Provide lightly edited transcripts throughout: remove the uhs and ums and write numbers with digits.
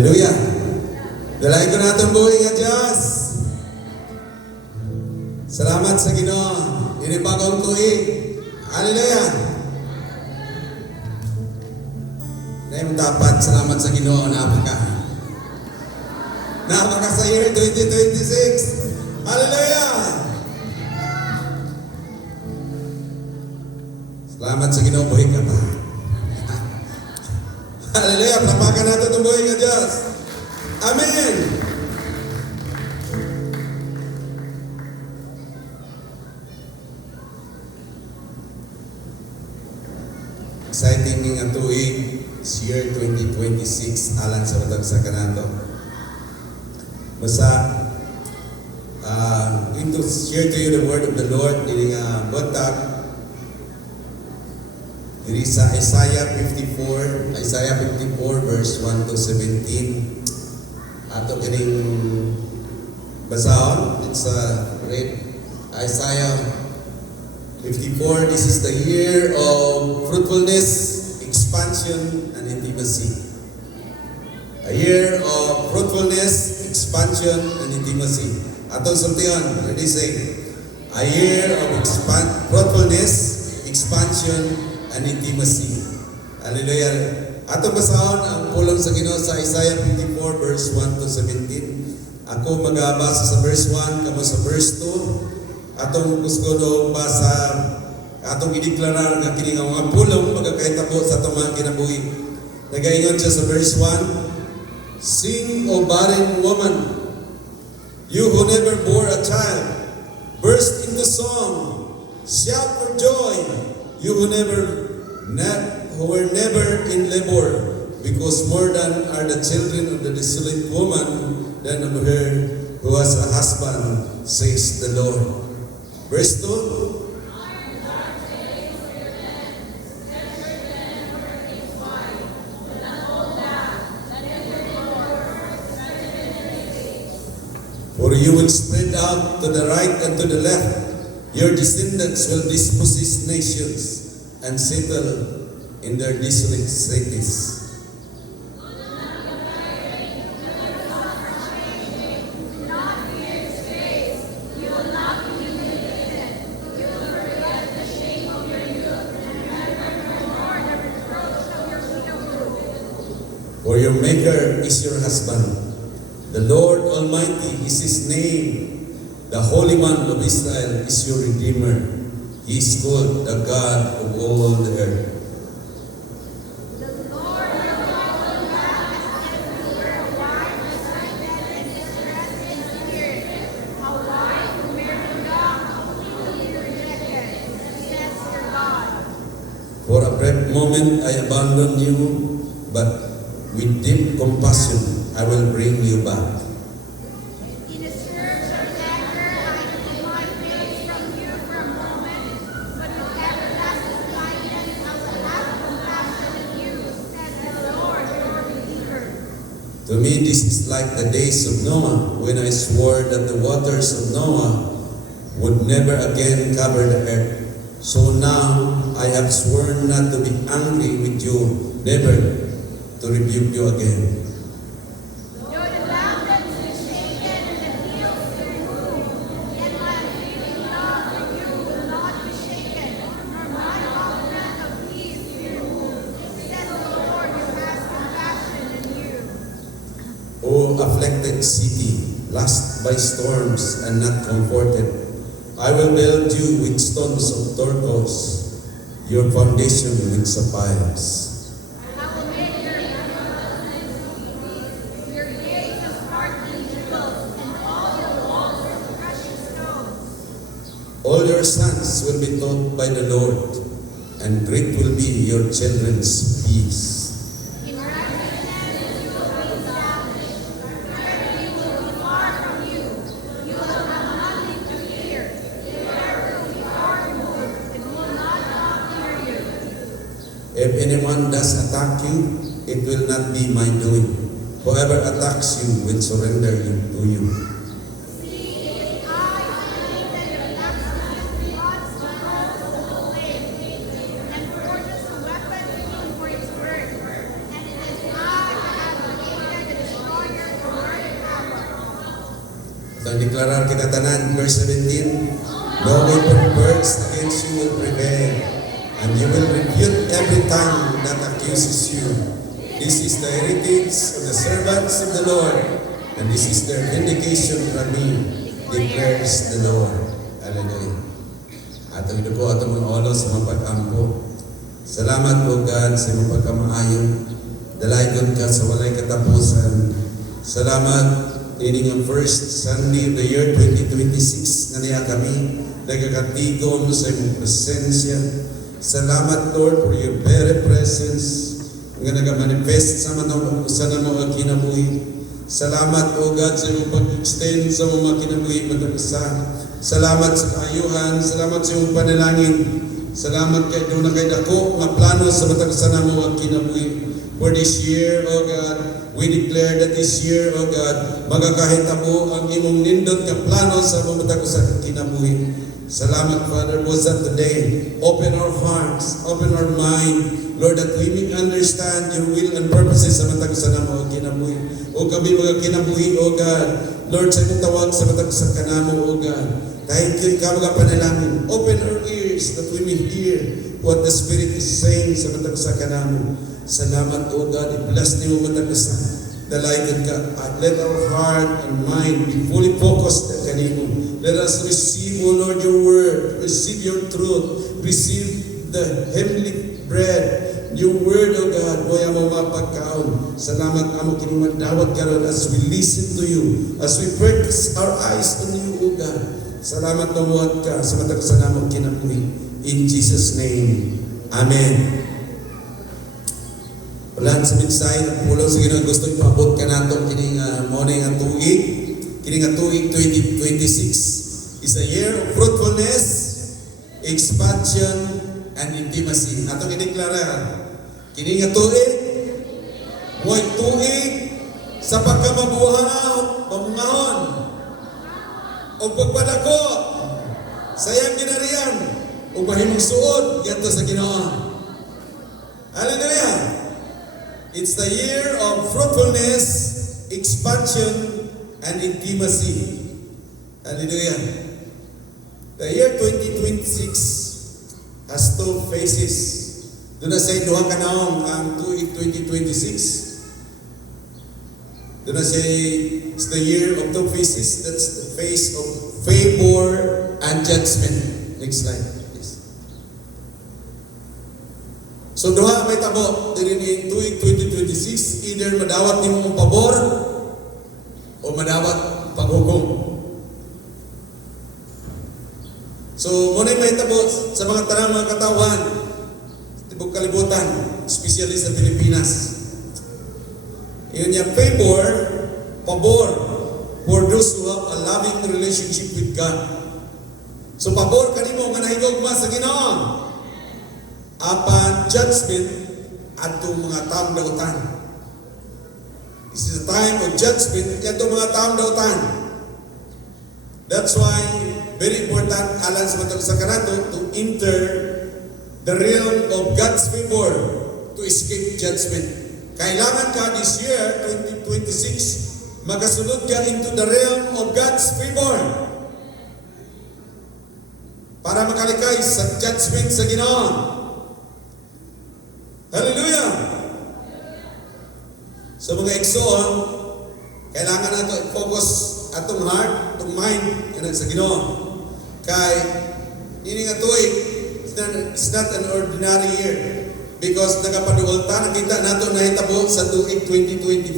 Hallelujah. Dalayan ko natin buhay nga Diyos. Salamat sa Ginoo. Inibagong tuig. Hallelujah. Ngayon dapat salamat sa Ginoo na napaka sa year 2026. Hallelujah. Salamat sa Ginoo, buhay ka pa. Hallelujah. Tapakan natin itong buhay nga Diyos. Amen. Exciting nga tuig, year 2026, alang sa utang sa kanato. Basta, going to share to you the word of the Lord, nili nga batak, diri sa Isaiah 54 verse 1 to 17. Ato kining basahon, it's read Isaiah 54. This is the year of fruitfulness, expansion, and intimacy. A year of fruitfulness, expansion, and intimacy. Atong sultihan, ready say, a year of fruitfulness, expansion, and intimacy. Hallelujah. Atong basahon ang pulong sa Ginoo sa Isaiah 54 verse 1 to 17. Ako magabasa sa verse 1, kamo sa verse 2. Atong kusgodo basa, atong ideklara nga kini nga mga pulong magakahitabo sa atong mga kinabuhi. Nagaingon siya sa verse 1, sing, O barren woman, you who never bore a child, burst into song, shout for joy, you who were never in labor, because more than are the children of the desolate woman than of her who has a husband, says the Lord. Verse 2. For you will spread out to the right and to the left. Your descendants will dispossess nations and settle in their desolate cities. For your Maker is your husband. The Lord Almighty is His name. The Holy One of Israel is your Redeemer. He is called the God of all the earth. For a brief moment I abandoned you, but with deep compassion I will bring you back. In a surge of anger I hid my face from you for a moment, but with everlasting kindness I will have compassion on you, says the Lord your Redeemer. To me this is like the days of Noah, when I swore that the waters of Noah would never again cover the earth. So now I have sworn not to be angry with you, never to rebuke you again. Though the mountains be shaken and the hills be removed, yet my unfailing love for you will not be shaken, nor my covenant of peace be removed, says the Lord who has compassion on you. O afflicted city, lashed by storms and not comforted, I will build you with stones of turquoise, your foundation with sapphires. I will make your gates of sparkling jewels, and all your walls of precious stones. All your sons will be taught by the Lord, and great will be your children's peace. In righteousness you will be established. Wherever you will be far from you, you will have nothing to fear. Wherever will be far removed, it will not come near you. If anyone does attack you, it will not be my doing. Whoever attacks you will surrender him to you. See, it is I who created your excellent gods because of the whole land, and forges a weapon for its word. And it is I who have created the Deklarar kita tanan, verse 17. No weapon works against you will prevail, and you will refute every tongue that accuses you. This is the heritage of the servants of the Lord, and this is their vindication from me, declares the Lord. Hallelujah. Atong ito po atong mga olo sa mga pag-ampo. Salamat po God sa mga pagkamaayon. Dalaygon ka sa walay katapusan. Salamat ini nga first Sunday of the year 2026 na niya kami nagkakatigom sa iyong presensya. Salamat Lord for your very presence nga nagamanifest sa mga kinabuhi. Salamat O God sa iyong pag-extend sa mga kinabuhi matagasa. Salamat sa kaayuhan, salamat sa iyong panalangin. Salamat kay doon na kay dako nga plano sa matagasa na mga kinabuhi. For this year, O God, we declare that this year, O God, magakahitabo ang imong nindot nga plano sa mamatag sa kinabuhi. Salamat, Father, was that today. Open our hearts, open our mind, Lord, that we may understand your will and purposes sa matag sa namo kinabuhi. O kami mga kinabuhi, O God, Lord, sa imong tawag sa matag sa kanamo, O God. Thank you, ikaw mga panalangin. Open our ears that we may hear what the Spirit is saying sa matag sa kanamo. Salamat, O God. I-bless niyo matagasa. Dalaygon ka. Let our heart and mind be fully focused na kanimo. Let us receive, O Lord, your word. Receive your truth. Receive the heavenly bread. Your word, O God. Boya mo mapagkaon. Salamat amo kinumadawat karon as we listen to you. As we focus our eyes on you, O God. Salamat na muwag ka sa matagsa namang kinabuhi. In Jesus' name. Amen. Ulan sa mensahe ng pulong sa Ginoo gusto ipabot ka nato kining morning ang tuig. Kining ang tuig 2026 is a year of fruitfulness, expansion, and intimacy. Atong ideklara kining ang tuig mo'y tuig sa pagkamabuhaw, pamungahon, o pagpadako sa iyang ginarian o mahimong suod yanto sa Ginoo. Hallelujah! It's the year of fruitfulness, expansion, and intimacy. Hallelujah. The year 2026 has two phases. Doon na say duha ka naong ang tuig 2026. Doon na say it's the year of two phases. That's the phase of favor and judgment. Next slide. So duha may tabo diri ni tuig 2026, either madawat nimo ang pabor o madawat paghukom. So muna may tabo sa mga tanang mga katawan sa tibok kalibutan, especially sa Pilipinas. Iyon niya favor, pabor for those who have a loving relationship with God. So pabor kanimo nga nahigugma sa Ginoo. Apan judgment atong mga taong dautan. This is a time of judgment atong mga taong dautan. That's why very important alang sa matag sa kanato to enter the realm of God's favor to escape judgment. Kailangan ka this year 2026 magasulod ka into the realm of God's favor para makalikay sa judgment sa Ginoo. Hallelujah! So mga igsoon, kailangan nato i-focus atong heart, atong mind, yan sa Ginoo. Kay, ini nga tuig, it's not an ordinary year. Because nagapaduolta, nakita nato na hitabo sa tuig 2025.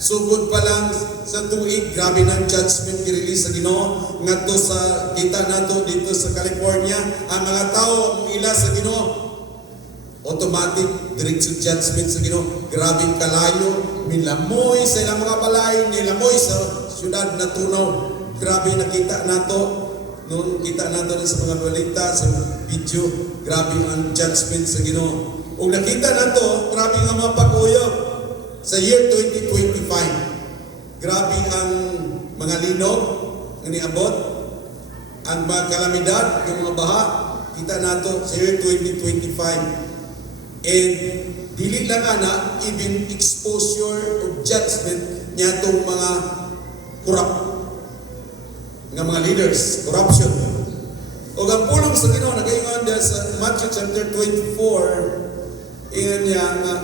Sugod pa lang sa tuig, grabe ng judgment girelease sa Ginoo. Ngadto sa kita nato dito sa California, ang mga tao ila sa Ginoo. Automatic, direct judgment sa Ginoo. Grabing kalayo, milamoy sa ilang mga balay, nilamoy sa syudad na tunaw. Grabe nakita nato. Noon kita nato sa mga balita, sa video, grabe ang judgment sa Ginoo. O nakita nato, grabe ang mga pag-uyog sa year 2025. Grabe ang mga linog ang niabot, ang mga kalamidad, yung mga baha, kita nato sa year 2025. And dili lang ana even exposure of judgment niya itong mga kurap. nga mga leaders, corruption. O ang pulong sa Ginoo nagaingon dahil sa Matthew chapter 24, ingon niya nga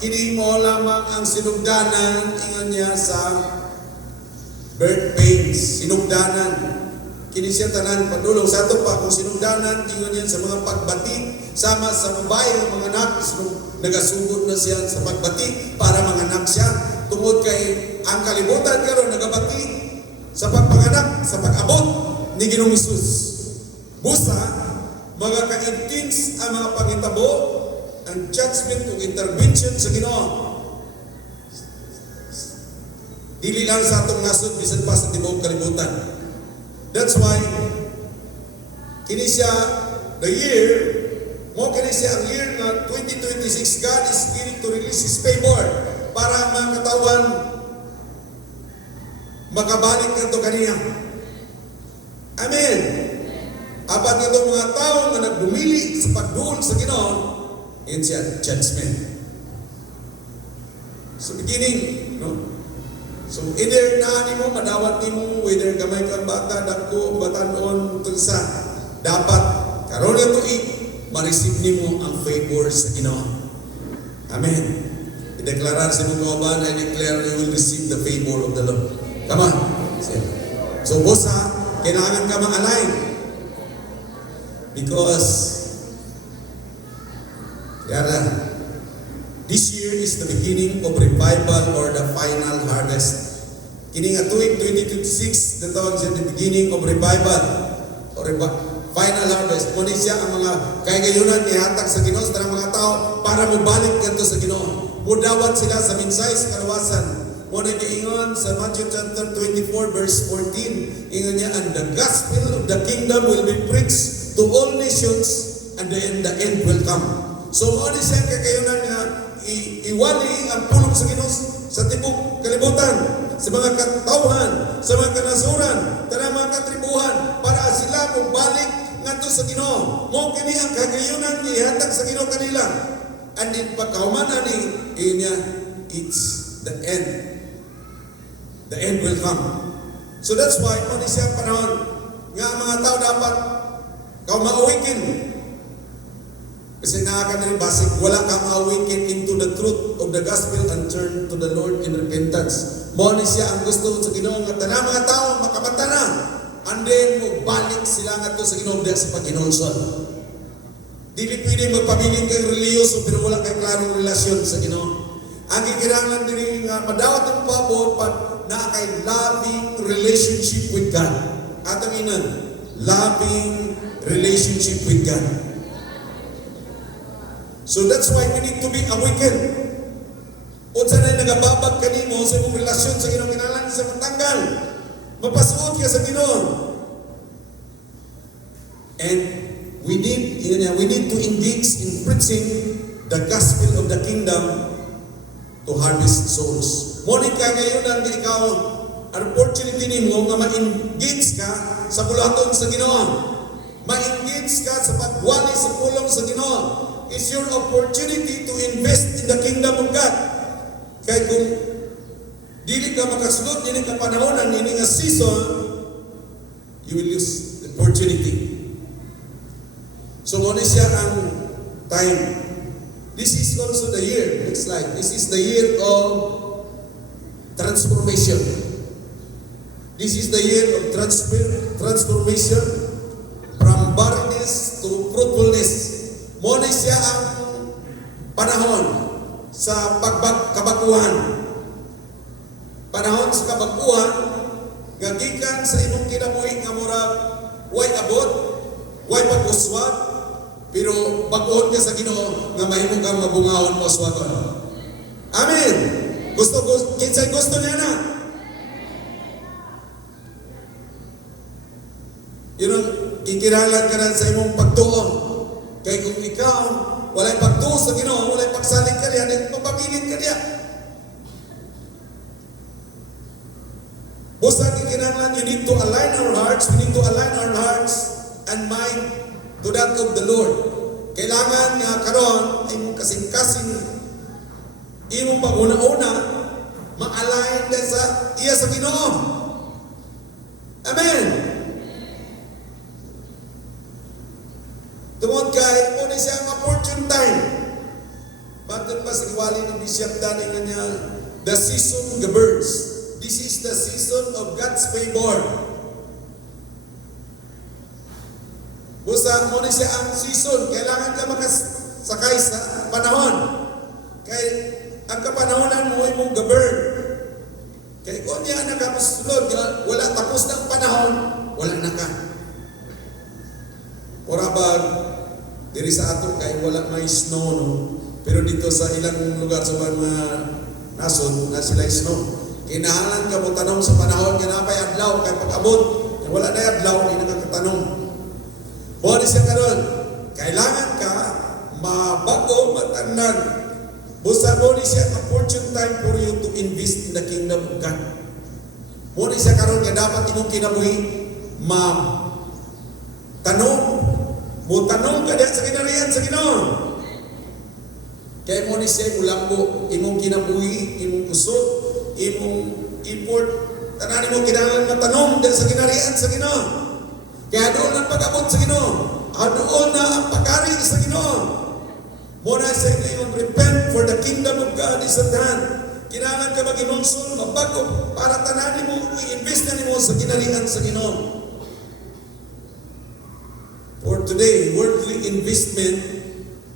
kini mo lamang ang sinugdanan, ingon niya sa birth pains, sinugdanan. Kini siya tanan padulong sa ato pa kung sinugdanan, ingon niya sa mga pagbati sama sa babae ng mga anak, nagasugod na siya sa pagbati para manganak siya. Tungod kay ang kalibutan karon nagabati sa pagpanganak, sa pag-abot ni Ginoong Hesus. Busa, mga ka-intins ang mga pangitabo, ang judgment o intervention sa Ginoo. Dili lang sa atong nasod, bisan pa sa tibuok kalibutan. That's why, kini siya, the year, mo kini siya ang year na 2026, God is willing to release His favor para ang mga katawan makabalik kanto kaniya. Amen. Apat nga itong mga tao na nagdumili sa pagduol sa Ginoo, yun siya, judgment. So beginning, no? So either nani mo, madawat ni mo, whether gamay kang bata, dako, batanon, tulsa, dapat, karon ito ma-receive ni mo ang favor sa Ginoo. Amen. I-deklarar sa mga kauban, I declare you will receive the favor of the Lord. Come on. So bosa, kailangan ka ma-align. Because, yara, this year is the beginning of revival or the final harvest. Kini nga tuig 2026, natawag siya the beginning of revival or final harvest. Muna siya ang mga kaigayunan ihatag sa Ginoo sa mga tao para mabalik kanto sa Ginoo. Mudawat sila sa minsay sa kalawasan. Muna giingon sa Matthew chapter 24 verse 14, ingon niya, and the gospel of the kingdom will be preached to all nations and then the end will come. So muna siya kagayunan nga iwali ang pulong sa Ginoo sa tibok kalibutan, sa mga katawhan, sa mga kanasuran, tanang mga katribuhan, para sila magbalik ngadto sa Ginoo. Mo kini ang kagayunan ihatag sa Ginoo kanila. And in pagkahumanan ni niya, it's the end. The end will come. So that's why kung siya panahon nga ang mga tao dapat mauwikin. Kasi nakaka rin basic, wala kang awaken into the truth of the gospel and turn to the Lord in repentance. Mo ni siya ang gusto sa Ginoo nga tanang mga tao makabata na. And then magbalik sila nga to sa Ginoo sa pag-inulson. Dili pwede magpabiling kay reliyoso pero wala kay klarong relasyon sa Ginoo. Ang kinahanglan diri nga madawat ang pabor pag na kay loving relationship with God. Atong inan, loving relationship with God. So that's why we need to be awakened. Unsa na nagababag kanimo sa imong relasyon sa Ginoo, kinahanglan sa matanggal. Mapasuot ka sa Ginoo. And we need to engage in preaching the gospel of the kingdom to harvest souls. Monica ngayon ang ikaw opportunity nimo nga ma-engage ka sa bulaton sa Ginoo. Ma-engage ka sa pagwali sa pulong sa Ginoo. It's your opportunity to invest in the kingdom of God. Kaya kung dili ka makasulod nini ka panahonan nini nga season, you will lose the opportunity. So muna siya ang time. This is also the year. Next slide. This is the year of transformation. This is the year of transformation from barrenness to fruitfulness. Muna siya ang panahon sa kabakuhan. Panahon sa kabakuhan, gagikan sa imong kinabuhi nga murag way abot, way pag-uswat, pero baguhon ka sa Ginoo nga mahimo kang mabungahon mo uswaton. Amen. Kinsay gusto niya na. Yun ang kikiralan ka na sa imong pagtuon. Kaya kung ikaw, walay pagtuo sa Ginoo, walay pagsalig ka niya, mapabilin ka niya. Busa kikinahanglan, you need to align our hearts, we need to align our hearts and mind to that of the Lord. Kailangan nga karon ay mong kasing-kasing imong pag-una-una ma-align sa iya sa Ginoo. Amen. Tungod kay mo ni siya ang opportune time. Bakit pa sigwali ni Bishop Danny nga niya, the season of the birds. This is the season of God's favor. Busa mo ni siya ang season. Kailangan ka makasakay sa panahon. Kay ang kapanahonan mo imong govern. Kay kung niya nakamusulod, wala tapos ng panahon, wala na ka. Orabag, diri sa ato kay wala may snow, no? Pero dito sa ilang lugar sa mga nasod, na sila snow. Kinahanglan ka mo tanong sa panahon, kinapay adlaw, kay pag-abot, wala na adlaw, hindi nakakatanong. Buwan siya karon, kailangan ka mabago, matanan. Busa mo ni siya opportune time for you to invest in the kingdom of God. Mo ni siya karon nga dapat imong kinabuhi tanong mo tanong ka diha sa kinarian sa Ginoo. Kay mo ni siya ulambo imong kinabuhi, imong kusot, imong import, tanan mo kinahanglan matanong diha sa kinarian sa Ginoo. Kaya doon ang pag-abot sa Ginoo, doon na ang pagkari sa Ginoo. Muna sa inyo, repent for the kingdom of God is at hand. Kailangan ka mag-inulson, mabago, para tananin mo, i-invest na mo sa kinarian sa Ginoo. For today, worldly investment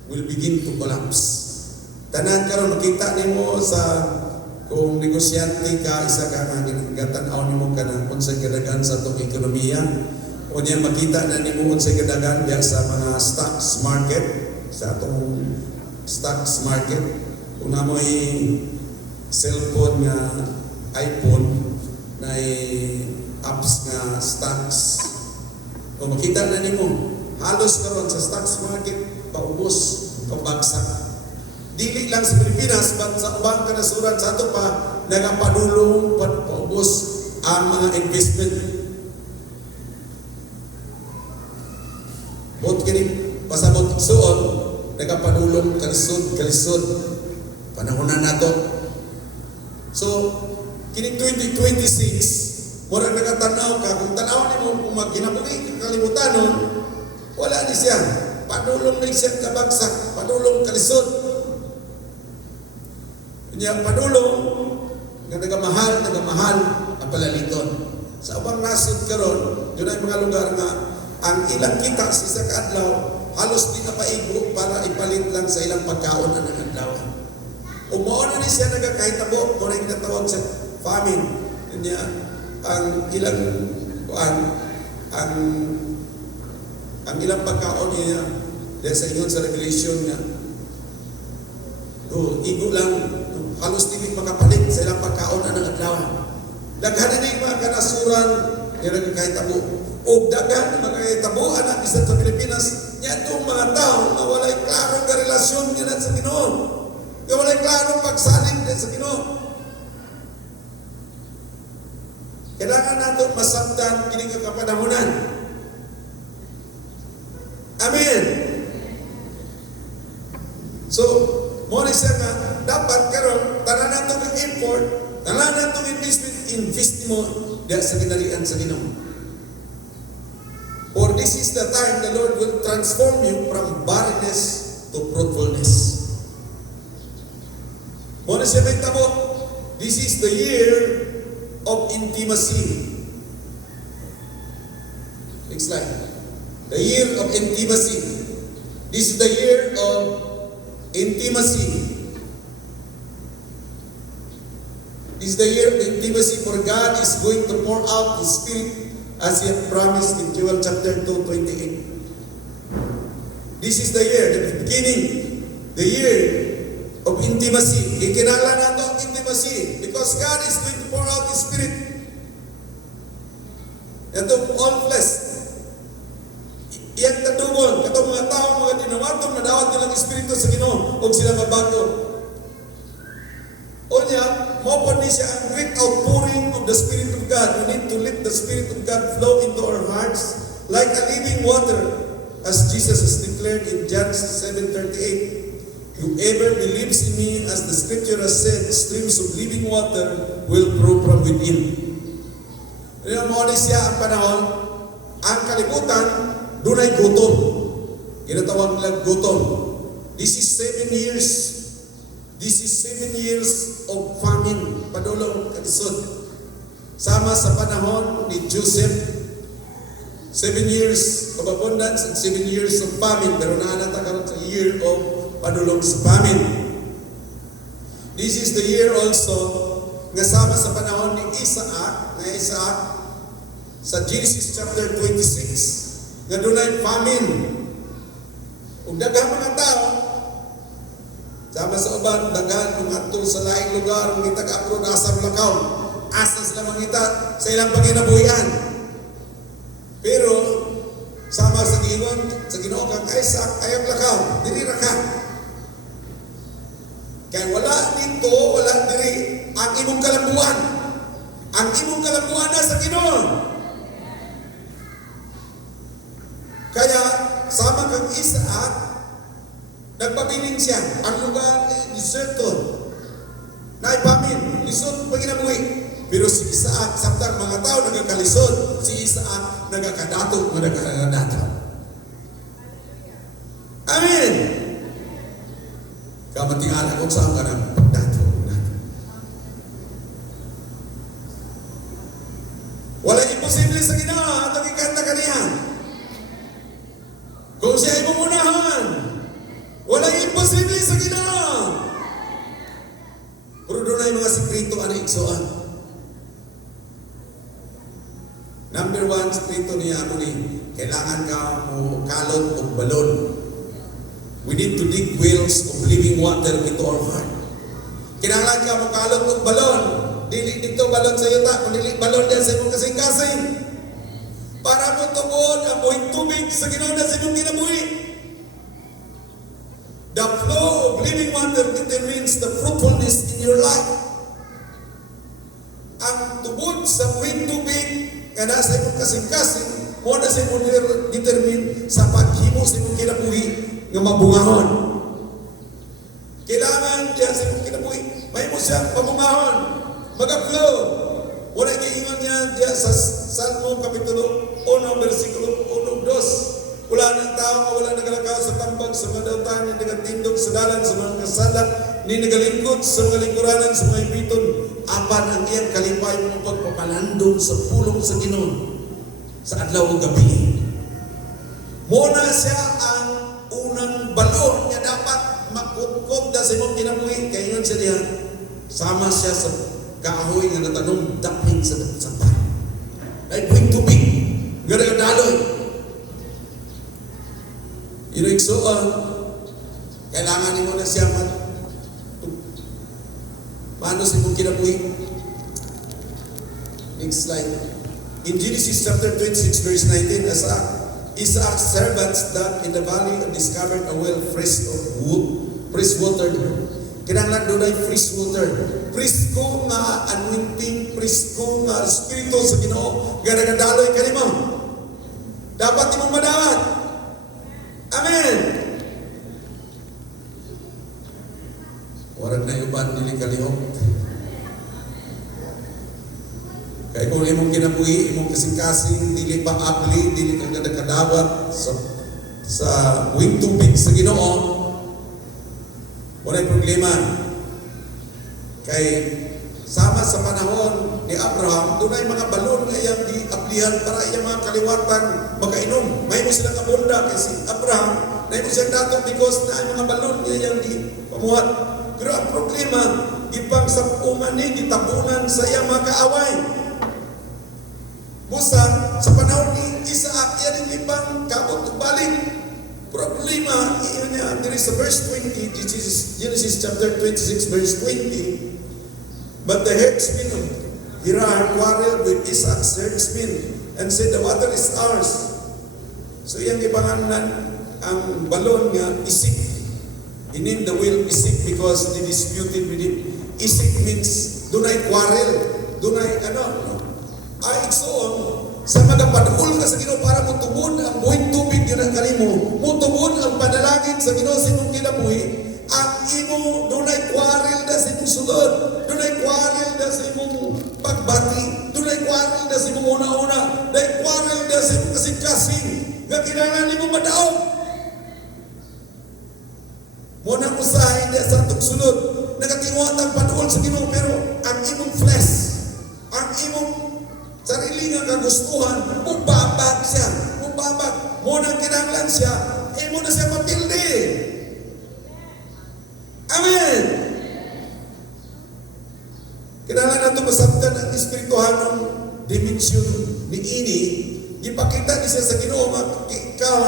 will begin to collapse. Tanan ka rin, makita nimo sa kung negosyante ka, isa ka nga ginagatan-aw nimo ka ng unsay kadagan sa itong ekonomiya, o niya makita na nimo unsay kadagan diya sa mga stocks market, sa atong stocks market. Kung na mo'y cellphone nga iPhone na apps nga stocks, o makita na nimo halos karon sa stocks market paubos, pabagsak. Dili lang sa Pilipinas, but sa ubang kanasuran sa ato pa nagapadulong paubos ang mga investment. Bot kini pasabot suon, nagapadulong kalisod panahonan nato. So kini 2026 mura nagatanaw ka, kung tanaw nimo kung magkinabuhi kalibutanon, wala ni siya padulong ni siya kabagsak, padulong kalisod. Kanya padulong nga nagamahal ang palaliton. Sa ubang nasod karon, yun ay mga lugar nga ang ilang kita sa isang adlaw halos di na paigo para ipalit lang sa ilang pagkaon na adlaw. Umuuna ni siya nagakahitabo, kung rin natawag sa famine. Kanya ang ilang ang ilang pagkaon niya dahil sa inyon sa regulation niya, igo lang, halos di makapalit sa ilang pagkaon na adlaw. Daghan na yung mga kanasuran nga nagakahitabo. O dagan mga kahitabuan na isa sa Pilipinas, niya itong mga tao na walay klarong ka relasyon nila sa Ginoo. Na walay klarong pagsaling nila sa Ginoo. Kailangan nato masabtan kining kapanahonan. Amen. So, mo ni siya nga, dapat karon tanan nato ng import, tanan nato invest mo diya sa kinarian sa Ginoo. For this is the time the Lord will transform you from barrenness to fruitfulness. Muna siya may tabo, this is the year of intimacy. Next slide. The year of intimacy. This is the year of intimacy. This is the year of intimacy, for God is going to pour out His Spirit as He had promised in Joel chapter 2:28. This is the year, the beginning, the year of intimacy. Ikinala nato ang intimacy because God is going to pour out His Spirit into all flesh. Iyang tadungon, katong mga tao, mga dinawatong nadawat nilang Espiritu sa Ginoo o sila mabago. O niya, mopon ni siya ang great outpouring of the Spirit of God. We need to let the Spirit of God flow into our hearts like a living water, as Jesus has declared in John 7:38. Whoever believes in me, as the Scripture has said, streams of living water will flow from within. Mo ni siya ang panahon, ang kalibutan, dunay gutom. ginatawag nilang gutom. This is 7 years. This is 7 years of famine. Padulong kalisod. Sama sa panahon ni Joseph, 7 years of abundance and 7 years of famine. Pero naanata karon sa year of padulong sa famine. This is the year also nga sama sa panahon ni Isaac, sa Genesis chapter 26, nga dunay famine. Ug daghang mga tao sama sa uban daghan kung adto sa laing lugar ng itag-abroad asa lakaw. Asa sila mangita sa ilang pagkinabuhian. Pero sama sa Ginoo kang Isaac ayaw lakaw, dili ra ka. Kaya wala dito, wala diri ang imong kalambuan. Ang imong kalambuan na sa Ginoo. Kaya sama kang Isaac, nagpabiling siya. Ang lugar ay deserto. Naipamin, lisod paginabuhi. Pero si Isaac, samtang mga tao nagkakalisod, si Isaac nagkakadato, nagkakadato. Amen! Kamatingan kung saan ka ng pagdato. Wala imposible sa Ginoo at ikanta ka niya. Kung siya ay mumunahan, wala imposible sa Ginoo. Pero doon ay mga sikrito na iksoan. Number 1, sikrito niya mo ni, kailangan ka mo kalot o balon. We need to dig wells of living water into our heart. Kinahanglan ka mo kalot o balon. Dili dito balon sa yuta, kundi balon din sa imong kasing-kasing. Para mo tubod ang buhing tubig sa Ginoo na sa imong kinabuhi. The flow of living water determines the fruitfulness in your life. Ang tubod sa buhing tubig nga nasa imong kasing-kasing, mo na sa imong determine sa paghimo sa imong kinabuhi nga mabungahon. Kailangan diya sa imong kinabuhi, may mo siyang mabungahon, mag-flow. Wala giingon niya diya sa Salmo Kapitulo 1, versikulo 1-2. Wala ng tao nga wala nagalakaw sa tambag sa mga dautan, ni nagatindog sa dalan sa mga kasalan, ni nagalingkod sa mga lingkuranan sa mga ibiton. Apan ang iyang kalipay mo pagpapalandong sa pulong sa Ginoo sa adlaw ug gabi. Muna siya ang unang balon nga dapat makutkod na sa imong kinabuhi. Kaya yun siya diyan, sama siya sa kahoy nga natanong daping sa pan. Ay buhing tubig nga nagadaloy. Inigsoon, kailangan nimo na siya paano sa imong kinabuhi. Next slide. In Genesis chapter 26 verse 19, Isaac's servants dug in the valley and discovered a well fresh water. Kinahanglan doon ay fresh water. Presko nga anointing, presko nga espiritu sa Ginoo nga nagadaloy kanimo. Dapat imong madawat. Amen. Warag na uban dili kalihok. Kaya kung imong kinabuhi, imong kasing-kasing, dili pa abli, dili ka kadawat sa buhing tubig sa Ginoo, walay problema. Kay sama sa panahon ni Abraham, doon ay mga balon nga iyang di-ablihan para iyang mga kaliwatan makainom. May mo silang abunda kasi Abraham, na mo siyang datong because na ay mga balon nga iyang di-pamuhat. Pero ang problema, ipang sapuman ni gitabunan sa iyang mga kaaway. Busa, sa panahon ni Isaac, yan yung ibang kabot balik. Problema, iyon niya, there is a verse 20, Genesis chapter 26, verse 20. But the herdsmen of Gerar quarreled with Isaac's herdsmen and said, the water is ours. So iyang ipangalan ang balon nga Isik. He named the well Isik because they disputed with him. Isik means dunay quarrel, dunay ay igsoon sa magapadul ka sa Ginoo para mo tubod ang buhing tubig nga kanimo, mo tubod ang panalangin sa Ginoo sa imong kinabuhi. Ang imo dunay quarrel na sa imong sulod, dunay quarrel na sa imong pagbati, dunay quarrel na sa imong una-una, dunay quarrel na sa imong kasing-kasing nga kinahanglan nimo madaog. Muna usahay na sa itong sulod. Nagatinguan ang panuol sa Ginoo, pero ang imong flesh, ang imong sarili nga kagustuhan, mubabag siya. Mubabag. Muna kinanglan siya, imo na siya mapildi. Amen! Kinahanglan nato masabtan ang espirituhanong dimensyon ni ini. Gipakita ni siya sa Ginoo nga ikaw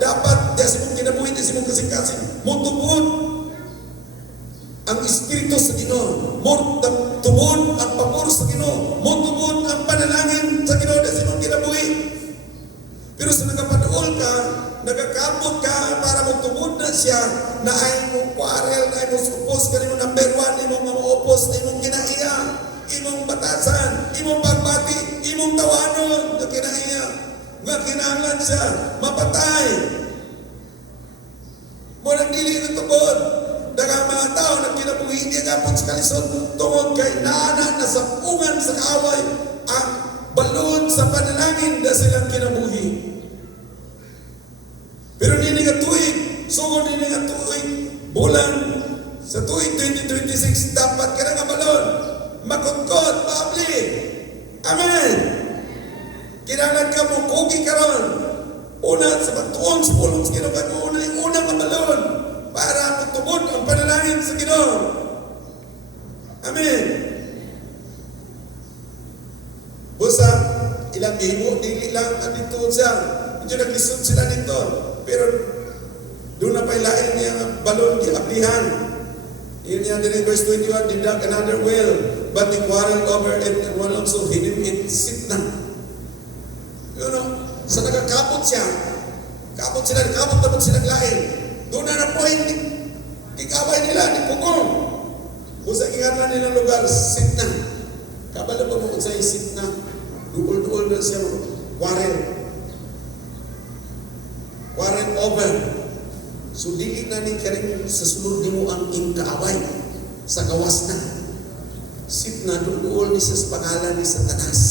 dapat di sa mong kinabuhi, di sa mong kasing-kasing mutubod ang espiritu sa Ginoo, tubod ang pabor sa Ginoo, mutubod ang panalangin sa Ginoo di sa mong kinabuhi. Pero sa nagapaduol ka, nagakabot ka para magtubod na siya, na ay mong kwarel, na ay mong supos ka, imong number 1, imong mamuopos, imong kinaiya, imong batasan, imong pagbati, imong tawanon, na kinaiya, nga kinahanglan siya, mapatay. Munang dili ng tubod, dagang mga tao na kinabuhi, hindi agapon sa kalisod, tungod kay naana na sa pungan sa kaaway, ang balon sa panalangin na silang kinabuhi. Pero hindi nga tuig, sugod hindi nga tuig, bulan sa tuig 2026, dapat ka na nga balon, makungkot, maabli. Amen! Kinahanglan ka mo, kugi ka ron. Una, sa pagtuon sa pulong sa Ginoo, kaya una yung unang nga balon, para magtubod ang panalangin sa Ginoo. Amen! Busa, ilang himo, dili lang at dito siya. Hindi naglisod sila dito. Pero doon na pa'y lain niya balon giablihan. Yun niya din in verse 21, they dug another well, but they quarreled over it, and one also hid it Sitna. You know, sa nagkakabot siya, kabot sila lain. Doon na na po hindi kikaway nila, ni Pugong. Busa kingalan nilang lugar, Sitna. Kabalo pa mo sa Sitna. Duol-duol na siya, quarrel over. So dili na ni karing sa sulod mo ang inkaaway sa gawas na. Sitna, duol ni sa pangalan ni Satanas.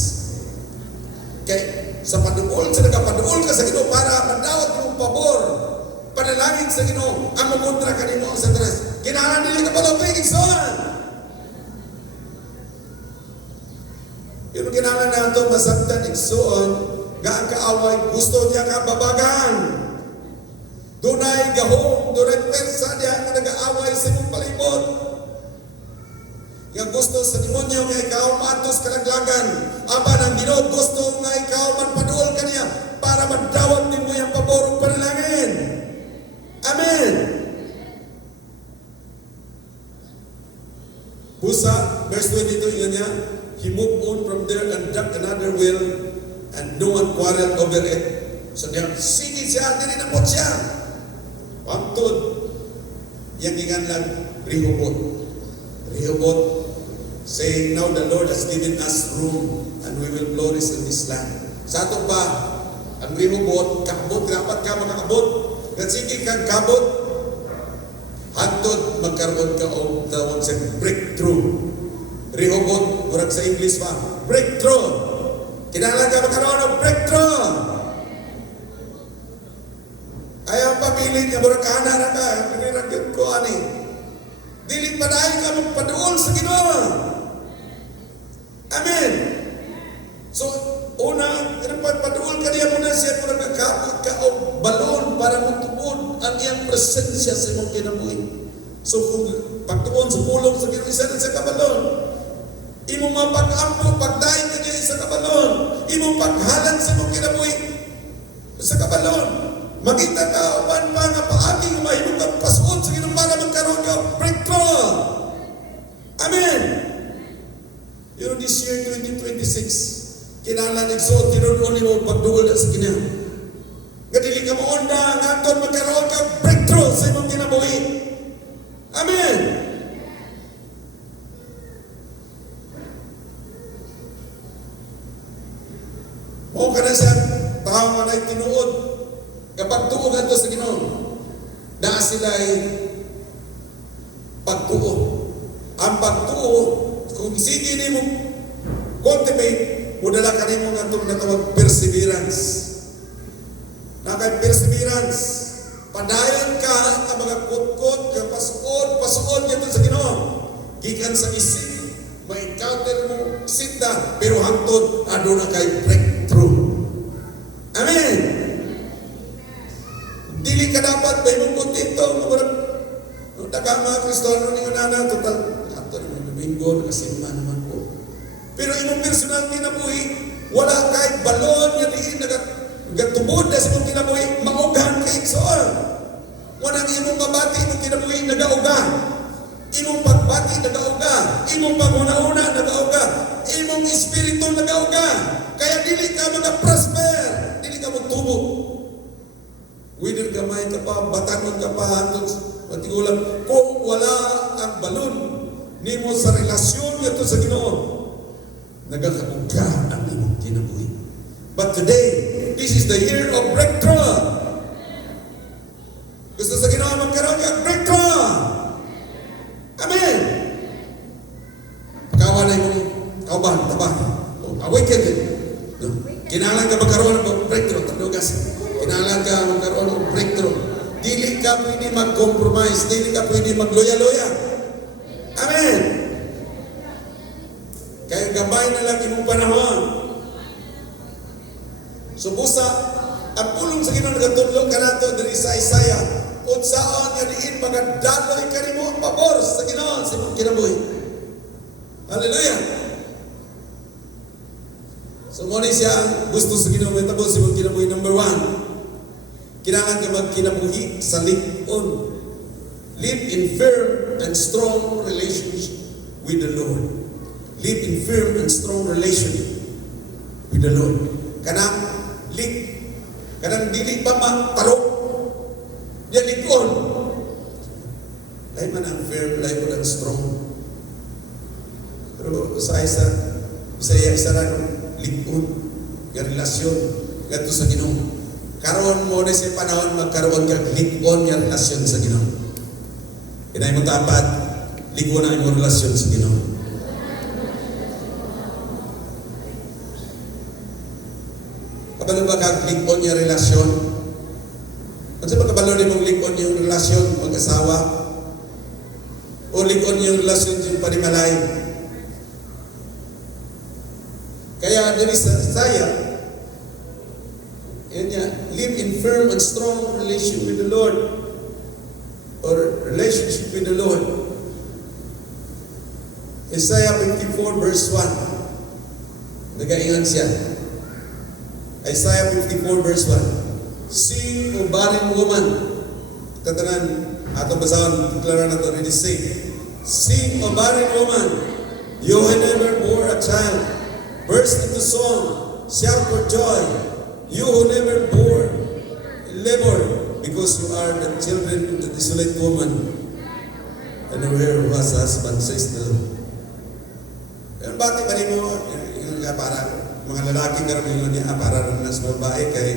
Kay sa paduol, sa nagapaduol ka sa Ginoo para madawat yung pabor, panalangin sa Ginoo, ang mamuntra ka nimo ang Satanas. Kinahanglan nila ka pala pagigsoan. Yung kinahanglan na ito, masabtan, igsoon, gaan kaaway, gusto niya kababagan. Dunay gahong, dunay persa niya na nag-aaway sa imong palibot. Yang gusto sa demonyo nga ikaw matos kalaglagan. Aban ang Ginoo gusto nga ikaw magpaduol ka niya para magdawat nimo yung paborong panalangin. Amen. Busa, verse 22 yun niya, he moved on from there and dug another well, and no one quarreled over it. So diyan, sige siya, dili na po siya. Pagtod, yung inganlan, Rehoboth, saying, now the Lord has given us room and we will flourish in this land. Sa ato pa, ang Rehoboth, kakabot, dapat ka makakabot. At sige kang kabot, hantod magkaroon ka o tawag sa breakthrough. Rehoboth, murag sa English pa, breakthrough. Kinahanglan ka magkaroon ng breakthrough. Ayaw pabiling nga murag ana na ka, piniragyot ko ani. Dili pa dahil ka magpaduol sa Ginoo. Amen. So, una, paduol ka niya muna siya kung nagkakapot ka o balon para magtubod ang iyang presensya sa imong kinabuhi. So, kung pagtuon sa pulong sa Ginoo, isa na sa kabalon. Imong mapag-ampo, pagdahin ka niya sa kabalon. Imong paghalan sa imong kinabuhi sa kabalon. Magita ka, upan pa nga paaging mahimong kang pasuot sa Ginoo para magkaroon ka breakthrough. Amen. You know, this year 2026, kinahanglan nagsuot tinuon mo pagduol sa Ginoo. Nga dili ka maunda nga aton magkaroon ka breakthrough sa imong kinabuhi. Amen. Mo ka na siya tao nga na tinuod. Kapag tuugan to sa Ginoo, na sila'y pagtuo. Ang pagtuo, kung sige ni mo cultivate, mudala ka ni mo nga itong natawag perseverance. Na kay perseverance, Padayon ka ang mga kutkot, ka pasuod dito sa Ginoo. Gikan sa isip, may encounter mo, sinta, pero hangtod, aduna kay breakthrough. Amen. Dili ka dapat may mong dito, mga Kristiyano ni Unana, total, ato naman Domingo, nakasimba naman po. Pero imong personal kinabuhi, wala kahit balon, yan diin, nagatubod na sa imong kinabuhi, maugahan ka iksoon. Wanang imong mabati, imong kinabuhi, nagauga. Imong pagbati, nagauga. Imong panguna-una, nagauga. Imong espiritu, nagauga. Kaya dili ka mag-prosper, dili ka magtubo. Whether gamay ka pa, batangon ka pa, hantod, matigulang, kung wala ang balon, nimo sa relasyon nito sa Ginoo, nagakauga ang imong kinabuhi. But today, this is the year of breakthrough. Gusto sa Ginoo magkaroon ka breakthrough. Amen. Kawan na imong kauban, taba. Awaken din. No? Kinalang ka magkaroon ng breakthrough. Talugas. Kinalang ka magkaroon ng breakthrough. Dili ka pwede mag-compromise. Dili ka pwede mag-loya-loya. Amen. Kaya gabay na lang imong panahon. So busa, ang pulong sa Ginoo nagatudlo ka nato diri sa Isaiah, kung saan nga diin magadaloy ka nimo ang pabor sa Ginoo sa imong kinabuhi. Hallelujah. So mo ni siya gusto sa Ginoo mahitabo sa imong kinabuhi. Number 1, kailangan ka magkinabuhi sa lig-on. Live in firm and strong relationship with the Lord. Live in firm and strong relationship with the Lord. Kanang dili pa matarok. Yan lig-on. Lahi man ang firm, lahi man ang strong. Pero sa isa lang lig-on. Yung relasyon. Ganito sa Ginoo. Karon mo na sa panahon magkaroon kang lig-on yung relasyon sa Ginoo. Kinay mo tapat, lig-on na yung relasyon sa Ginoo. Kabalo ba kang lig-on yung relasyon? Kung sa pagkabalo rin mong lig-on yung relasyon, mag-asawa, o lig-on yung relasyon yung panimalay. Kaya diri sa Isaiah, live in firm and strong relation with the Lord, or relationship with the Lord. Isaiah 54 verse 1. Nagaingan siya. Isaiah 54 verse 1. Sing, O barren woman. Tatanan, atong basahon, deklara na ito, ready sing. Sing, O barren woman, you who never bore a child. Burst into song, shout for joy. You who never bore labor, because you are the children of the desolate woman, and where who has husband, says the Lord. Pero bakit ba rin mo, yung para mga lalaki karamihan niya, para rin nas babae kay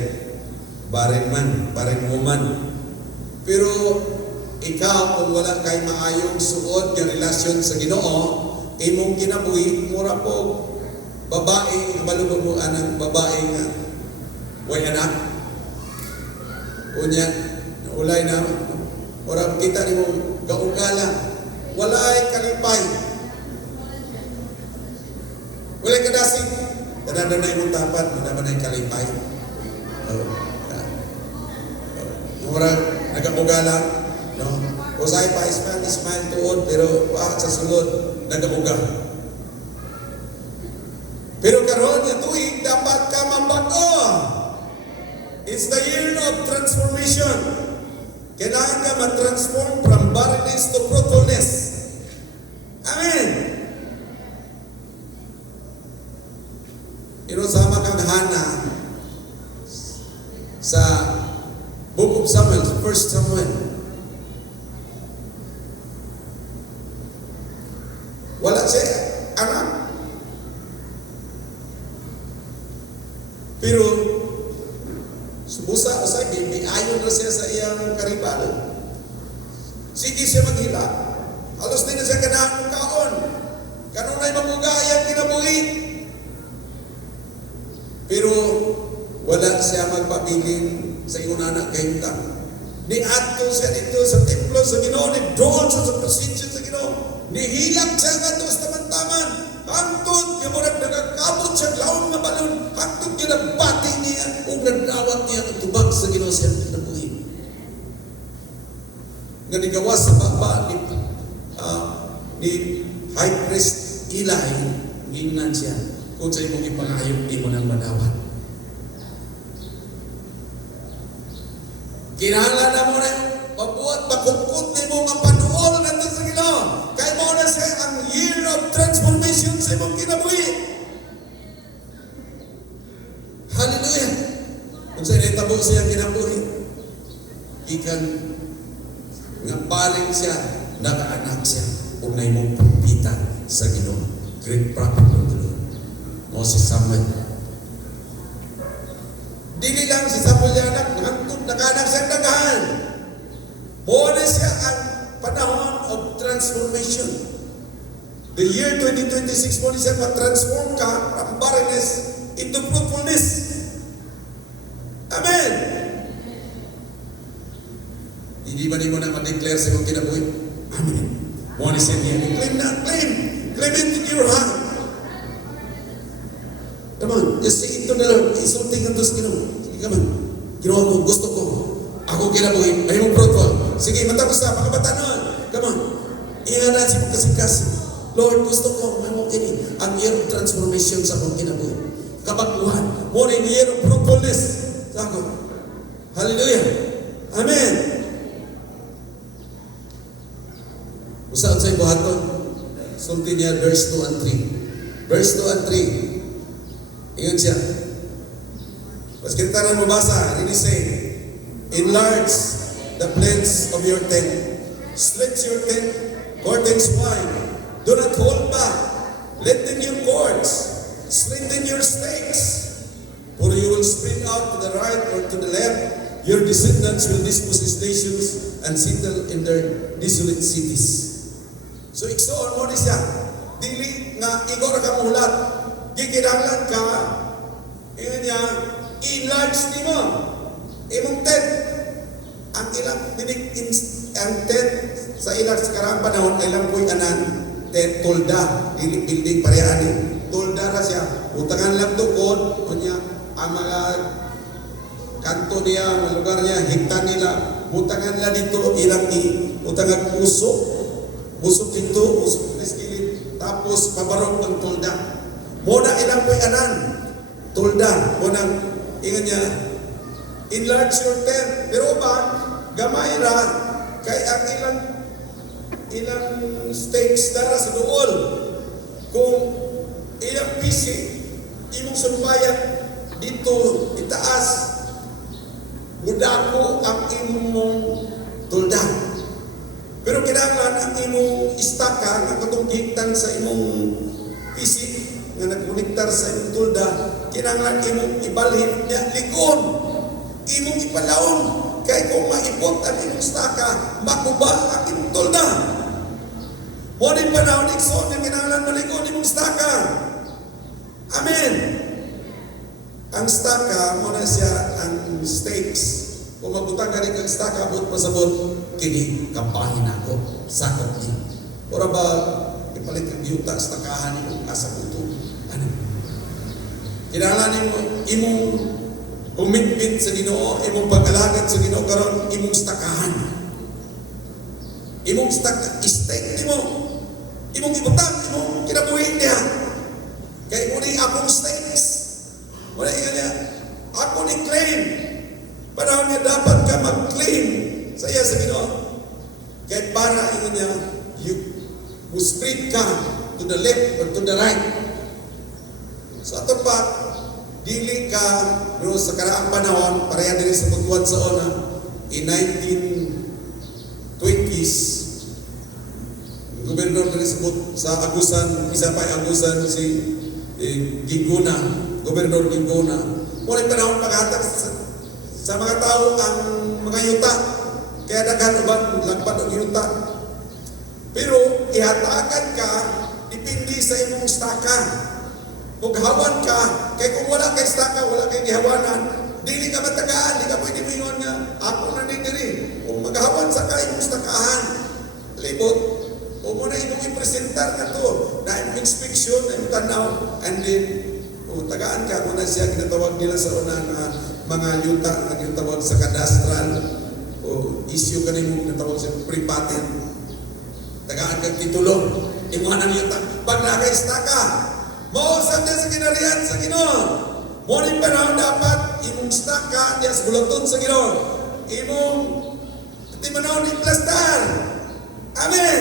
barren man, barren woman. Pero ikaw, kung wala kay maayong suod ng relasyon sa Ginoo, imong kinabuhi, mura po, babae, malubog mo anang babae nga, way anak. Unya, ulay na, orang kita ni mo gaugala, walay kalipay. Walay kadasig, danay mong tapat, danay kalipay. Orang nagaugala, no? Usay pa smile tuod, pero sa sulod, nagauga. Pero karon nga tuig, dapat ka mabago. It's the year of transformation. Kailangan ka ma-transform from barrenness to fruitfulness. Amen. Inusama kang Hana sa Book of Samuel, 1 Samuel. Wala siya anak. Pero subusa usay ayon na siya sa iyang karibalo. Sige siya maghila. Halos din na siya ganahan ng kaon. Kanunay magugayang kinabuhi. Pero wala siya magpabiling sa iyong anak kayong Ni ato siya dito sa templo sa Ginoo, ni doon siya sa prosinsiya sa Ginoo. Nihilang siya nga sa taman-taman. Hangtod, yung murag nagkakabot siya, laon nga balon. Hangtod yung nagbati niya, o nagdawat niya ang tubag sa Ginoo siya kinabuhi. Nga nigawas sa baba ni High Priest Eli, ngingnan siya, kung sa imong ipangayong di mo nang madawat. Kinahanglan na mo na mabuhat, makukot ni mo nga panuol natin sa Ginoo. Kaya mo na siya ang year of transformation sa imong kinabuhi. Hallelujah! Kung sa initabo siya kinabuhi, ikan nga paring siya, nakaanak siya, kung na imong pagpita sa Ginoo. Great prophet of the Lord, Moses Samuel. Dili lang si Samuel yung anak, nakaanak siyang dagahan. Muna siya ang panahon of transformation. The year 2026 mo siya ma-transform ka from barrenness into fruitfulness. Amen! Hindi ba mo na ma-declare sa mga kinabuhi? Amen. Muna siya niya. Claim na, claim! Claim it in your heart. Come on, just say it to the Lord. Isulting ang Diyos Ginoo. Sige, come on. Ginawa mo, gusto ko. Ako kinabuhi. Ay mong fruitful. Sige, matapos na. Pakabata nun. Come on. Ihanan si mong kasing-kasing. Lord, gusto ko. May mong kini. Ang year of transformation sa mong kinabuhi. Kabaguhan. Muna yung year of fruitfulness. Sa ako. Hallelujah. Amen. Usaan sa'yo buhaton. Sulti niya, verse 2 and 3. Verse 2 and 3. Ingat siya. Mas kita na mabasa, ini say, enlarge the plains of your tent. Stretch your tent, curtains wide. Do not hold back. Lengthen your cords. Strengthen your stakes. For you will spring out to the right or to the left. Your descendants will dispossess nations and settle in their desolate cities. So iksoon mo ni siya, dili nga igor ka mulat, gikinahanglan ka, ingon niya, enlarge ni mo, imong tent, ang ilang ang tent sa ilang sa karang panahon, ilang po'y anan, tent, tolda, dili building parehani, tolda na siya, utangan lang tukod, kunya, ang mga kanto niya, mga lugar niya, higtan nila, utangan nila dito, ilang utangan puso, busok dito, busok kilit, tapos pabarok ng tolda. Muna ilang po'y anan, tolda, munang, ingat niya, enlarge your tent. Pero ba, gamay ra, kay ang ilang stakes dara sa dool. Kung ilang pisi, imong sumpayan dito, itaas, mudako ang imong tolda. Pero kinahanglan ang imong istaka nga katunggitan sa imong PC nga nagkonektar sa imong tulda, kinahanglan imong ibalhin niya likon, imong ipalaon, kay kung maipot ang imong istaka, makuba ang imong tulda. Muna yung panahon ikson nga kinahanglan malikon imong istaka. Amen. Ang staka, muna siya ang stakes. Kung mabutang ka rin kang staka, abot pasabot, kini, kampahin ako, sakot niya. Ora ba, ipalit kang yuta, stakahan niyo, asa ko ito. Ano? Kinahanglan mo, imong commitment sa Ginoo, imong pag-alagad sa Ginoo, karon imong stakahan. Imong stake mo, imong ibutang, imong kinabuhin niya. Kaya mo ni akong stakes. Wala niya, ako ni claim. Panahon niya dapat ka mag-claim sa iya sa Ginoo. Kaya para ingon niya, you spread ka to the left or to the right. So ato pa, dili ka no, sa karaang panahon, pareha din sa pagkuhan sa ona, in 1920s, gobernador din sa Agusan, isa pa Agusan si Gingona, Gobernador Gingona. Muna panahon paghatak sa mga tao ang mga yuta, kaya daghan uban lagpad ang yuta. Pero ihatagan ka, dipindi sa imong staka. Kung hawan ka, kaya kung wala kay staka, wala kay gihawanan, dili ka matagaan, di ka pwede mingon nga, ako na ni diri. now, and then, tagaan ka, kung na siya, ginatawag nila sa una na mga yuta, na ginatawag sa kadastral, o issue ka rin mo, ginatawag sa pre-patent. Tagaan ka titulo, imuha ng yuta. Pag nakaista ka, mausap niya sa kinarihan sa Ginoo. Morning panahon dapat, imong stock ka, diya sa bulaton sa Ginoo. Imong, di manahon implastar. Amen.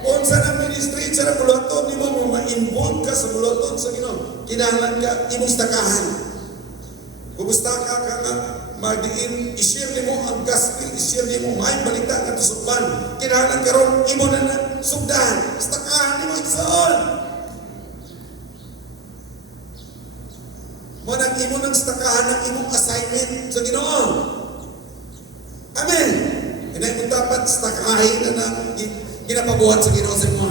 Kung sa na ministry sa bulaton, di mo ma-involve ka sa bulaton sa Ginoo. Kinahanglan ka, imong stakahan. Kumusta ka nga, magdiin, i-share ni mo ang gospel, i-share ni mo, may balita ka tusukban. Kinahanglan ka ron, imo na sugdan. Stakahan ni mo igsoon. Manang imo ng stakahan ng imong assignment sa Ginoo. Amen. Hinay mo dapat stakahin na ginapabuhat sa Ginoo sa imo.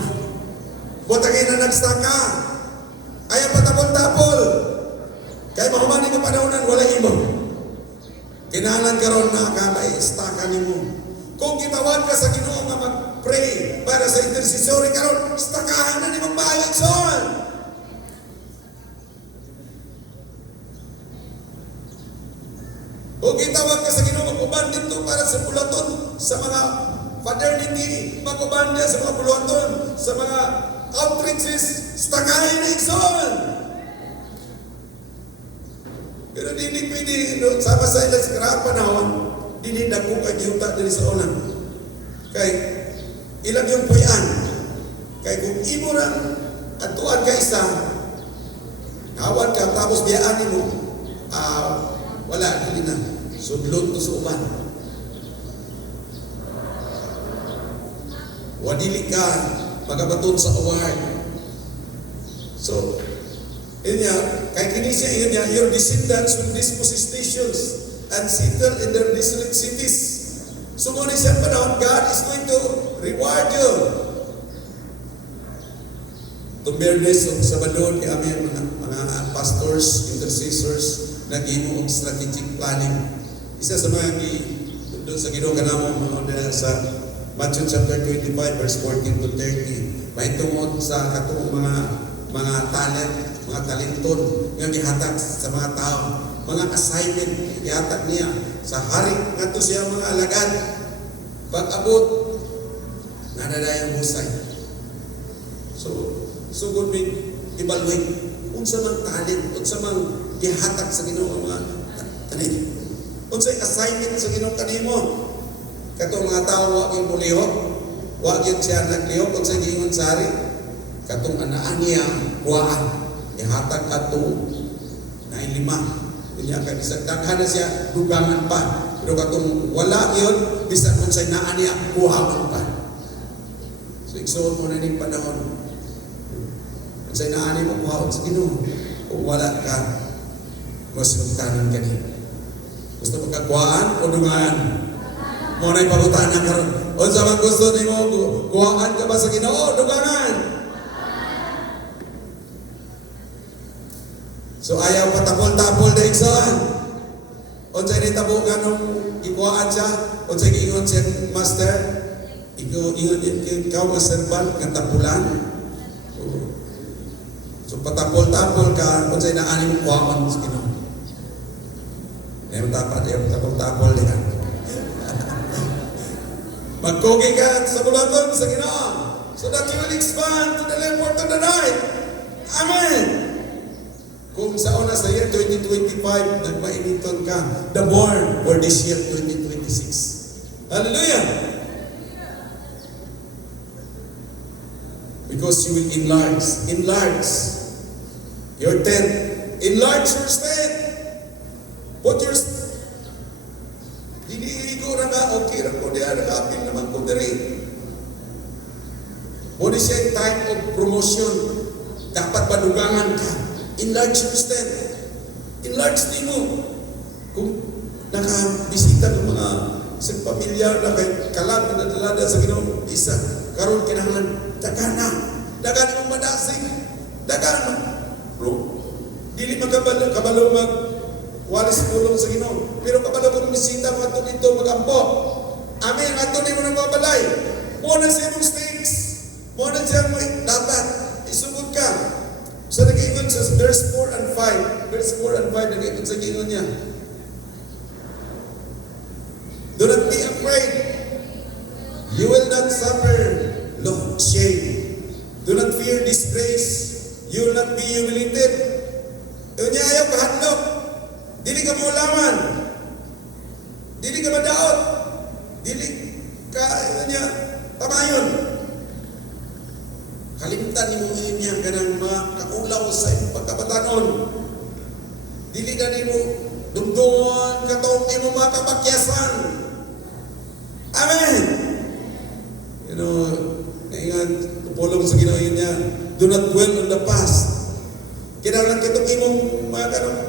Butagin na nagstaka. Ayaw patapol-tapol. Kaya mahumanin ka panahonan, wala imo. Kinahanglan ka ron na kamay, staka ni mo. Kung gitawag ka sa Ginoo nga mag-pray para sa intercessory ka ron, stakahan na ni mong bayad son. Kung gitawag ka sa Ginoo, mag-uban dito para sa bulaton, sa mga fraternity, mag-uban niya sa mga bulaton, sa mga outreaches, stakahin na igsoon. Pero hindi pwede, sama sa ilang sa karaang panahon, hindi dagko ka giyuta din sa unang. Kay, ilang yung puyan. Kay kung imo rin, atuan ka isa, hawan ka, tapos biyaan mo, wala, hindi na. Sudlot to sa uban. Wadili ka, magabaton sa award. So, yun niya, kay kinisya yun niya, your descendants will dispossess nations and settle in their desolate cities. So, muna siya panahon, God is going to reward you. Itong Biyernes, Sabado, kaya mga pastors, intercessors, nag-ino ang strategic planning. Isa sa mga doon sa Ginoo kanamo mga sa Matthew chapter 25 verse 14 to 30. Mahitungod sa katong mga talent, mga talenton nga gihatag sa mga tao, mga assignment gihatag niya sa hari ngadto siya mga alagad. Pag-abot nadadayang husay. So good we evaluate unsa man talent, unsa man gihatag sa Ginoo mga tanin. Unsay assignment sa Ginoo kanimo? Katong mga tao wa gyud mulihok, wa gyud siya naglihok unsay giingon sa hari. Katong anaan niya kuhaan, ihatag ato na 5. Inya kay bisag daghan na siya dugangan pa. Pero katong wala gyud bisag unsay naan niya kuhaan pa. So igsuon mo na ning panahon. Unsay naan niya kuhaan sa Ginoo. Kung wala ka, masultanan ka niya. Gusto mo kagwaan o dungaan? Muna ipabutaan na karon. O sa mga gusto ni mo, kuhaan ka ba sa Ginoo o dungangan? So ayaw patapol-tapol na iksoan. O sa initabo ka nung ikuhaan siya, o sa iingon siya, Master, ingon ikaw nga serban, nga tapulan. So patapol-tapol ka, o sa inaani mo kuhaan sa Ginoo. Ngayon tapol-tapol din. Magkogi ka sa bulaton sa Ginoo so that you will expand to the left to the right. Amen. Kung sa una sa year 2025, nagmainiton ka, the born for this year 2026. Hallelujah. Because you will enlarge your tent. Enlarge your tent. Put your diniigo na nga, okay na ko diyan, nag-apil naman ko diri. What is your type of promotion? Dapat padugangan ka. Enlarge your stand. Enlarge din mo. Kung nakabisita ng mga isang pamilyar na kay kalag na nadalada sa Ginoo, isa, karon kinahanglan, dagan mong madasig. Dagan. Bro, dili kabalo walis pulong sa Ginoo. Pero kapag kung bisita mo ato dito magampo. Amen. Ato ni mo nang mabalay. Mo na siya mong stakes. Mo na siya mo dapat isugod ka. Sa verse 4 and 5. Verse 4 and 5, nag-ikot sa gingon niya. Do not be afraid. You will not suffer shame. Do not fear disgrace. You will not be humiliated. Ewan niya ayaw kahadlok. Dili ka maulaman. Dili ka madaot. Dili ka, ewan niya, tamayon. Kalimtan ni mo niya kanang makaulaw sa iyong pagkabatanon. Dili na ni mo dumdungon katong ni mo makapakyasan. Amen. You know, ngayon, tupulong sa Ginoo niya, do not dwell on the past. Kinahanglan kitong imong mga kanong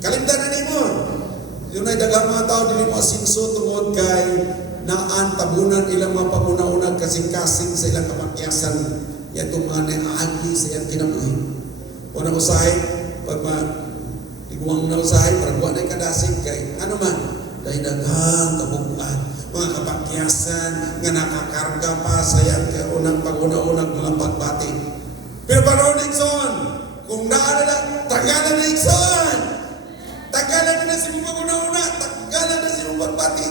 kalimtan na ni mo. Yun ay daghang mga tao dili mo asinso tungod kay naan tabunan ilang mga pamunaunag kasing-kasing sa ilang kamakyasan. Yan itong mga naagi sa iyang kinabuhi. Unang usahay, pag iguang na usahay, parang buwan ay kadasig kay ano man, dahil daghang kabukuan, mga kapakyasan, nga nakakarga pa sa iyang unang pag-una-unang mga pagbati. Pero paano Nixon? Kung naana na, tagalan na Nixon! Tagalan na si mga pag-una-una, tagalan na si mga pagbati.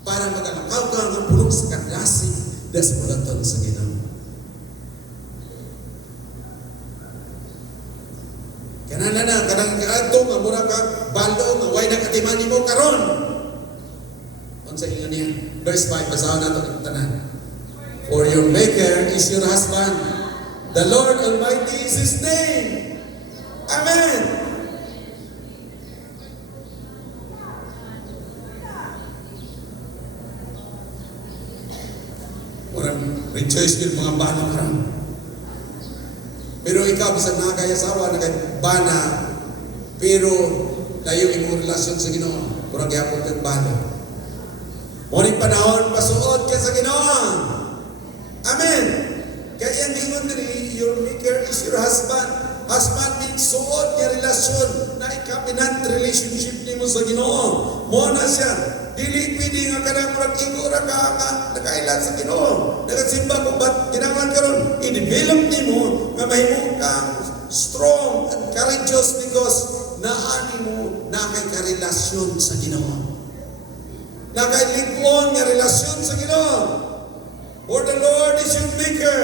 Para magalakaw ka ang pulong sa kadasig na sa mulatan sa Ginoo. Kanana na, kanang kaato, nga mura ka, balo, nga way nakatimani mo karon. Ang sa inyo niya, verse 5, basahan nato ang tanan. For your maker is your husband. The Lord Almighty is His name. Amen. Murang rejoice din mga balo karon. Pero ikaw, bisag nakakayasawa, nakabana, pero layo imong relasyon sa Ginoo, kurang gyapon kang bana. Ngunit panahon, pasuot ka sa Ginoo. Amen. Kaya yan ingon diri, your maker is your husband. Husband means suot niya relasyon na ikapinan relationship nimo sa Ginoo. Mo na siya. Dili pwede nga kanang murag igura ka nga nakailan sa Ginoo. Nagasimba ko ba't kinahanglan karon i-develop nimo nga mahimo kang strong and courageous because naani mo nakay karelasyon sa Ginoo. Nakay lingkon nga relasyon sa Ginoo. For the Lord is your maker.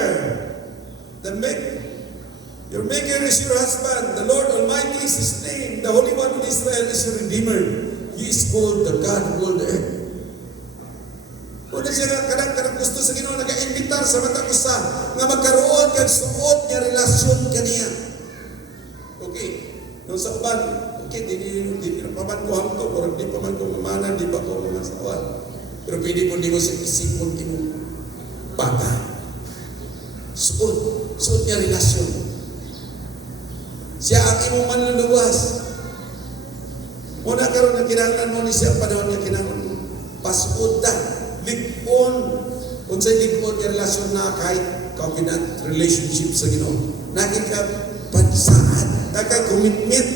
Your maker is your husband. The Lord Almighty is His name. The Holy One of Israel is your Redeemer. He is called the God of all the earth. Kung siya nga kadang gusto sa Ginoo nag-imbitar sa matang usa nga magkaroon kag suot nga relasyon kaniya. Okay. Nung sa uban, okay, di pa man ko hamto, or di pa man ko mamanan, di pa ko masawa. Pero pwede mo di mo sa isipon mo bata. Suot nga relasyon. Siya ang imong manluluwas. Muna karon na kinahanglan mo ni siya panahon nga kinahanglan mo pasuotan, ligpon, unsay ligpon nga relasyon na kay covenant relationship sa Ginoo. Nakika pansaan, nakay commitment.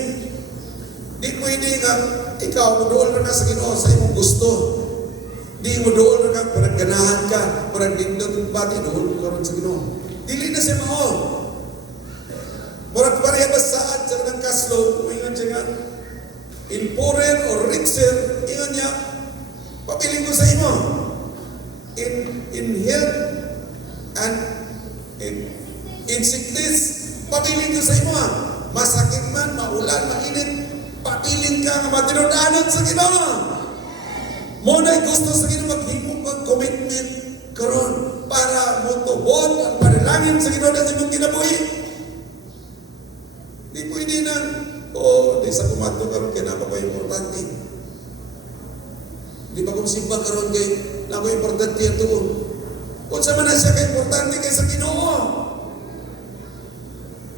Di pwede ka ikaw muduol na sa Ginoo sa imong gusto. Di muduol na ka parang ganahan ka, parang dindot pati duol ka ron sa Ginoo. Dili na siya mao. Murag pareha basaad sa kanang kaslo, kumingon siya nga in poorer or richer, ingon niya, papiling ko sa imo. In health and in sickness, papiling ko sa imo. Masakit man, maulan, mainit, papiling ka nga matinudanon sa Ginoo. Muna'y gusto sa Ginoo maghimo kang commitment karon para motubod ang panalangin sa Ginoo na sa imong kinabuhi. Di pwede na di sa kumato karon kay napa ko importante. Di ba kung simba karon kay napa importante ato. Kung sa man na siya kay importante kay sa Ginoo.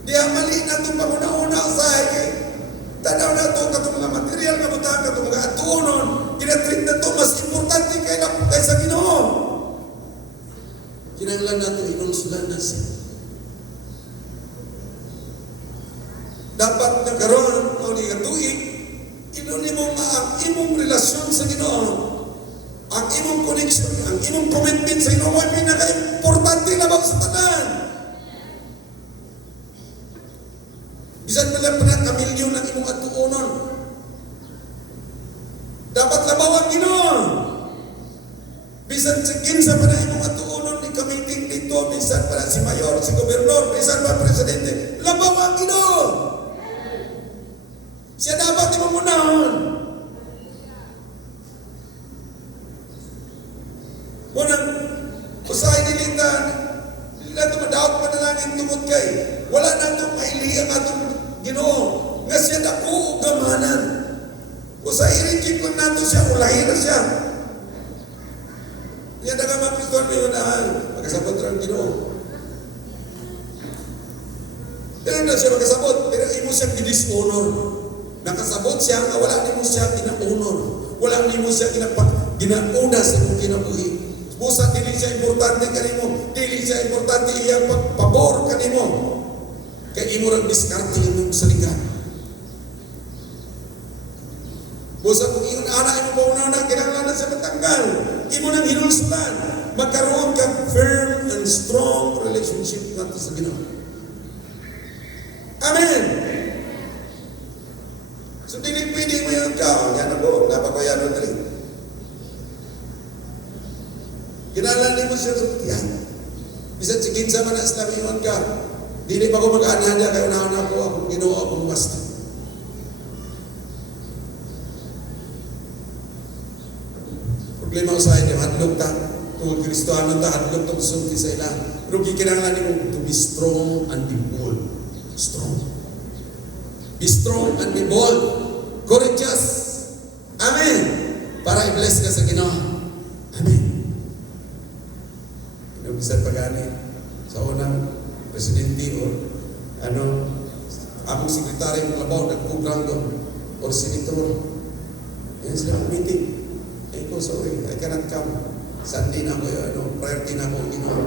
Di mali na itong panguna-una usahay kay tanaw na ito katong mga material nga butang katong mga atunon kinatreat na ito mas importante kay sa Ginoo. Kinahanglan nato inulsulan na siya. Dapat na karon o ni katuig inunin mo nga ang imong relasyon sa Ginoo, ang imong connection, ang imong commitment sa Ginoo ay pinaka-importante na sa tanan. si gobernador, bisan ba presidente, labaw ang Ginoo. Siya dapat imamunahon. Munang usahay nilitan, nila tumadawag panalangin tungod kay wala na itong mailiyang atong Ginoo. Nga siya dako o gamanan. Usahay i-reject ko nato siya, ulahin na siya. Yan na nga mga Kristoan may unahan, magkasabot lang Ginoo. Pero na siya magkasabot, pero imo siya gidishonor. Nakasabot siya nga wala nimo siya gina-honor. Wala nimo siya ginauna sa imong kinabuhi. Busa dili siya importante kanimo, dili siya importante iyang pagpabor kanimo. Kay imo ra diskarte imong saligan. Busa kung iyon anak imo pauna kinahanglan na siya matanggal. Imo nang hinulsulan. Magkaroon ka firm and strong relationship nato sa Ginoo. Amen. So dili pwede mo yung kao. Yan ako, napakoyan mo dali. Kinahanglan mo siya sa yan. Bisan si kinsa man na islamiyon ka. Dili pa ko mag-aanhanda kayo na ako akong Ginoo akong master. Problema ko sa inyo, hadlok ta. Kung Kristohanon ta, hadlok ta sulti sa ilang. Pero kinahanglan mo to be strong and be bold. Strong. Be strong and be bold. Courageous. Amen. Para i-bless ka sa Ginoo. Amen. Bisan pagani sa unang presidente o among sekretary ng labaw nagpugang doon or senator. Yan sila meeting. Ko sorry, I cannot come. Sunday na ako, priority na ako Ginoo.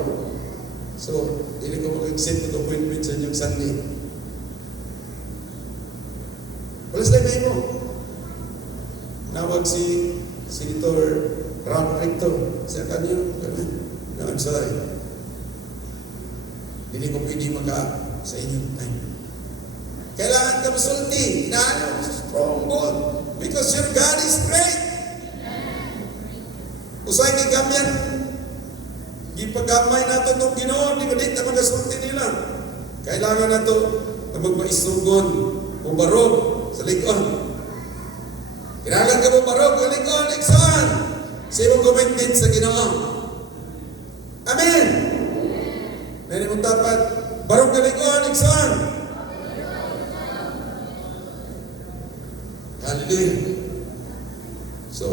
So, hindi ko mag-accept ng appointment sa inyong Sunday. Wala sila na mo. Nawag si Senator Ram Recto. Siya kanyo, no, I'm sorry. Hindi ko pwede sa inyong time. Kailangan ka masulti. Inaano, strong bold. Because your God is great. Usay ni gamyan. Gipagamay nato itong Ginoo. Di ba di na magasulti nila. Kailangan nato na magmaisugon o barog sa likod. Kailangan ka mo barog sa likod. Iksan. Sa imong commitment sa Ginoo. Amen. Meron mong dapat barog ka likod. Iksan. Hallelujah. So,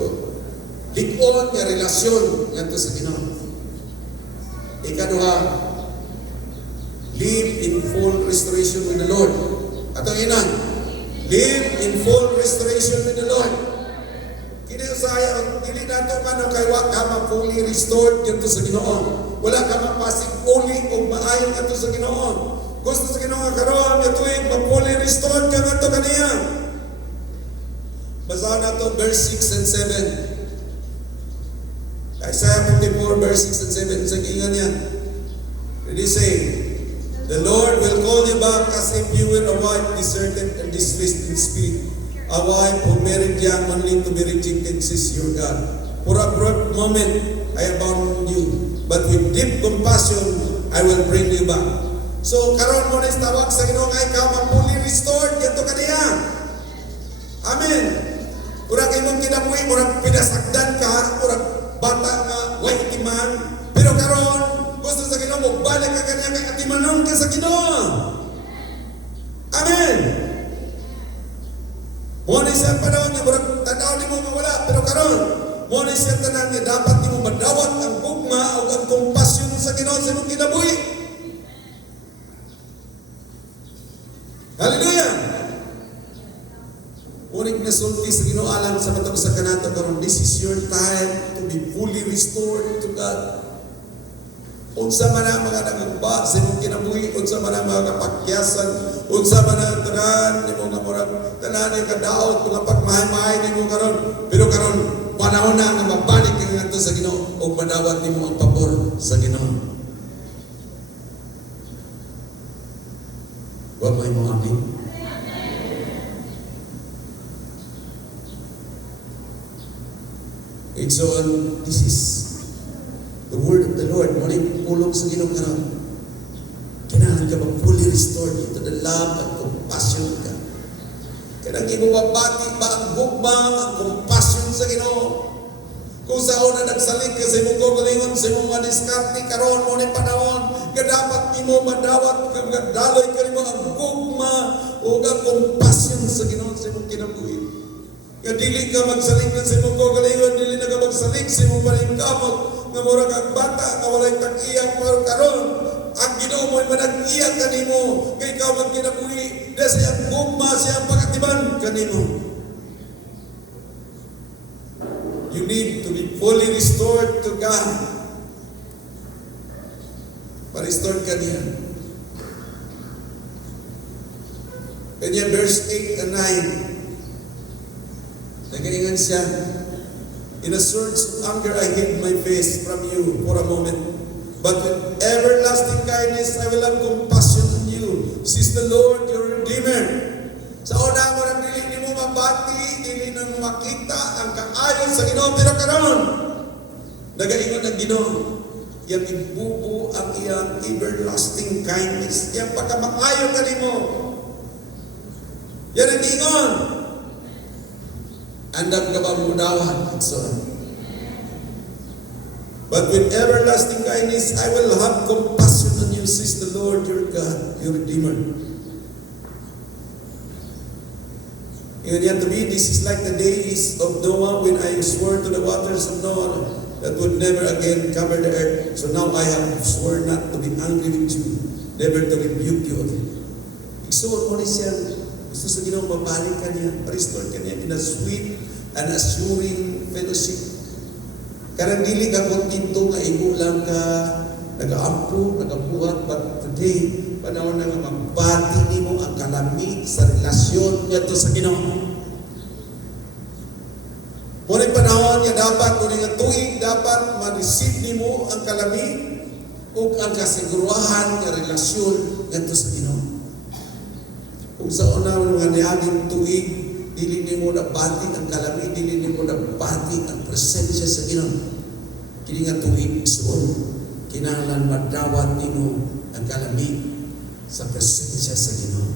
likod nga relasyon ngadto sa Ginoo. Ikaduha, live in full restoration with the Lord. Atong inan, live in full restoration with the Lord. Kini usaya dili nato kano kay wa ka ma-fully restored ngadto sa Ginoo. Wala ka mapasig uli og maayo ngadto sa Ginoo. Gusto sa Ginoo karon nga tuig ma-fully restored ka ngadto kaniya. Basahan nato verse 6 and 7. Isaiah 54 verse 6 and 7. Sa kingan yan. Ready say, the Lord will call you back as if you were a wife deserted and distressed in spirit. A wife who married young only to be rejected, says your God. For a brief moment I abandoned you, but with deep compassion I will bring you back. So karon mo na tawag sa Ginoo ay ka ma-fully restored yato kaniya. Amen. Murag imong kinabuhi, murag pinasagdan ka, murag bata nga way atiman, pero karon gusto sa Ginoo balik ka kanya kay atimanon ka sa Ginoo. Amen. Mo ni sa panahon nga murag tanaw nimo mawala, pero karon mo ni siya tanan nga dapat nimo madawat ang gugma o ang kompasyon sa Ginoo sa imong kinabuhi. Hallelujah. Unig na sulti sa Ginoo alam sa matag sa kanato karon, this is your time to be fully restored to God. Unsa man ang mga nagugba sa imong kinabuhi, unsa man ang mga kapakyasan, unsa man ang tanan nimo nga murag tanan ka daot mga pagmahay-mahay nimo karon, pero karon panahon na nga mabalik ka ngadto sa Ginoo ug madawat nimo ang pabor sa Ginoo. Wa may mo amin. And so this is the word of the Lord. Muling pulong sa Ginoo karon. kinahanglan ka fully restored into the love and compassion of God. Kaya mabati ba ang gugma, ang compassion sa Ginoo? Kung sa una nagsalig ka sa imong kaugalingon, sa imong madiskarte, karon mo ni panahon, nga dapat nimo madawat, nga daloy ka nimo ang gugma o ang compassion sa Ginoo sa imong kinabuhi. Nga dili ka magsalig na sa imong kaugalingon, dili na ka magsalig sa imong paningkamot, nga mura kang bata, nga walay tag-iyak, pero karon, ang Ginoo mo'y manag-iyak kanimo, nga ikaw magkinabuhi, na siyang gugma, siyang pagatiban kanimo. You need to be fully restored to God. Pa-restore ka niya. Kanya verse 8 and 9. Nagalingan siya. In a surge of anger, I hid my face from you for a moment. But with everlasting kindness, I will have compassion on you, says the Lord, your Redeemer. Sa una mo nang dili mo mabati, dili mo makita ang kaayon sa Ginoo, pero karon nagaingon ang Ginoo, yang ibubu ang iyang everlasting kindness, yang pagkamaayo kanimo. Yan ang ingon. Andam ka ba mudawat? So, but with everlasting kindness, I will have compassion on you, says the Lord your God, your Redeemer. And yet to me, this is like the days of Noah when I swore to the waters of Noah that would never again cover the earth. So now I have sworn not to be angry with you, never to rebuke you again. Isuon mo ni siya, gusto sa Ginoo mabalik ka niya, restore ka niya in a sweet and assuring fellowship. Karang dili ka kontento nga ibo lang ka, nag-aampo, nag-abuhat, but today, panahon na nga magbati nimo ang kalamig sa relasyon ngadto sa Ginoo. Muna panahon nga dapat, muna nga tuig, dapat ma-receive nimo ang kalamig o ang kasiguruhan nga relasyon ngadto sa Ginoo. Kung sa una nga niaging tuig, dili nimo nabati ang kalamig, dili nimo nabati ang presensya sa Ginoo. Kini nga tuig suon, kinahanglan madawat nimo ang kalamig sa presensya sa Ginoo.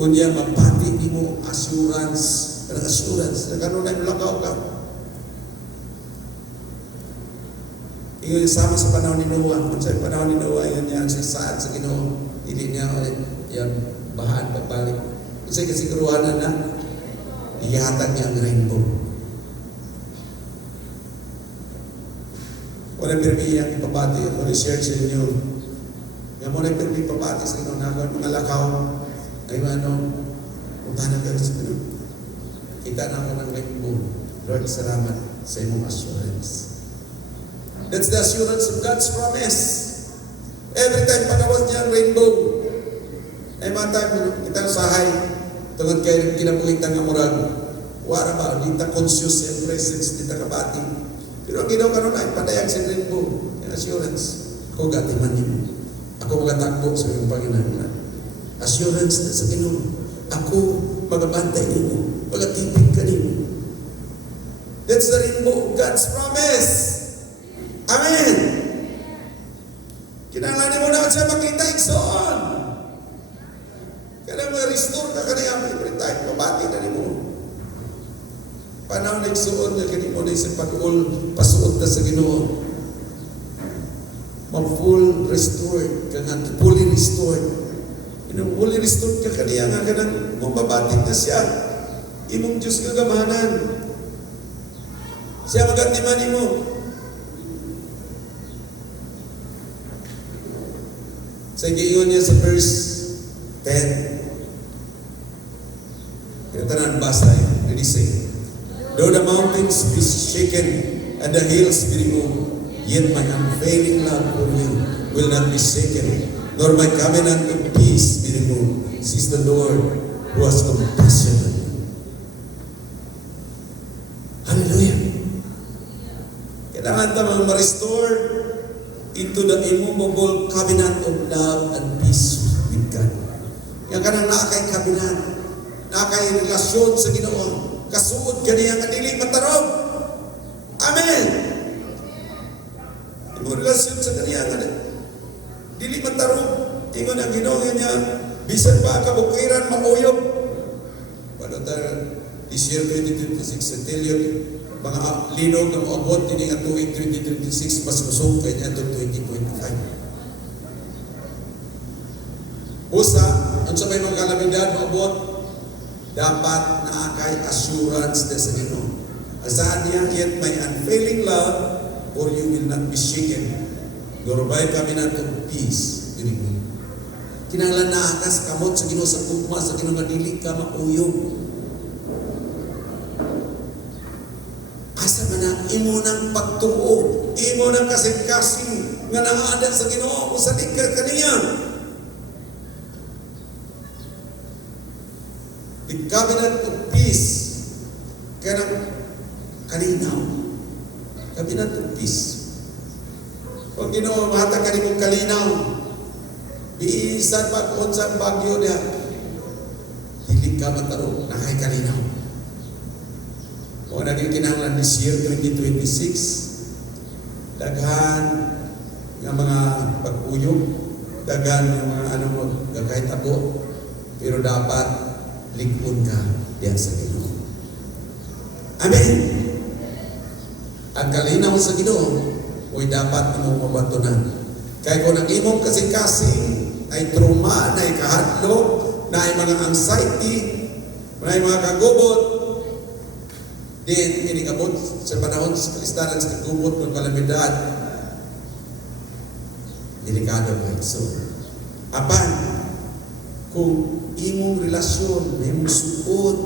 Unya mapati nimo assurance, kanang assurance na karon ay mulakaw ka. Ingon sama sa panahon ni Noah, kung sa panahon ni Noah yan niya sa saad sa Ginoo, hindi niya yan bahaan pagbalik. Kasi kasiguruhan na ihatag niya ang rainbow. Wala pirmi ang ipabati ako research sa inyo. Nga mo na pirmi ipabati sa inyo na mga lakaw ay punta na kayo sa Ginoo. Kita na ako ng rainbow. Lord, salamat sa imong assurance. That's the assurance of God's promise. Every time pagawas niya ang rainbow, ay matag kita usahay tungod kay kinabuhitan nga murag wara ba dita conscious and presence dita kabati. Pero ang Ginoo karon ay padayag sa rainbow, ang assurance. Ako gatiman nimo. Ako magatakbo sa iyong Panginoon. Assurance na sa Ginoo. Ako magabantay nimo, magatipid ka nimo. That's the rainbow of God's promise. Amen. Kinahanglan mo na siya makita igsoon. Kaya ma-restore ka kanina every time, mabati na nimo. Panahon na igsoon na kanimo na isang pag-ul, pasuot na sa Ginoo. Ma-full restored, kaya fully restored. Fully restored ka kanina nga kanang mababati na siya. Imong Diyos kagamahanan. Siya magatiman mo. Sa giingon niya sa verse 10. Kita na basa yun. Ready say. Though the mountains be shaken and the hills be removed, yet my unfailing love for you will not be shaken, nor my covenant of peace be removed, says the Lord who has compassion on you. Hallelujah. Kailangan tamang ma-restore into the immovable covenant of love and peace with God. Yang kanang naakay covenant, naakay relasyon sa Ginoo, kasuod kaniya nga dili matarog. Amen. Imo relasyon sa kaniya nga dili Bisan pa kabukiran mauyog. This year 2026, I tell you, mga linog na maabot din nga tuwing 2026, mas kusog kaya niya 2025. Busa, ang sa may mga kalamidad maabot, dapat naakay assurance na sa Ginoo. Asaan niya, yet may unfailing love, or you will not be shaken. Dorobay kami na to peace. Kinahanglan naakas kamot sa Ginoo sa gugma, sa Ginoo nga dili ka mauyog. Asa man na imo nang pagtuo, imo nang kasing-kasing nga naada sa Ginoo mo sa ka kaniya. The covenant of peace, kanang kalinaw. Covenant of peace. Kung Ginoo mahatag kanimong kalinaw, biisan pa kung sa bagyo niya, dili ka mataro, nakay kalinaw. O naging kinahanglan this year, 2026, daghan ng mga pag-uyog, daghan ng mga gagahitabo, pero dapat likod ka diyan sa Ginoo. Amen! Ang kalinaw sa Ginoo, oy dapat mo mabatunan. Kaya kung ang imong kasing-kasing ay trauma, na ay kahadlok, na ay mga anxiety, na ay mga kagubot, din inigabot sa panahon sa kalistanan sa kagubot ng kalamidad, delikado ka. So, apan, kung imong relasyon, imong suot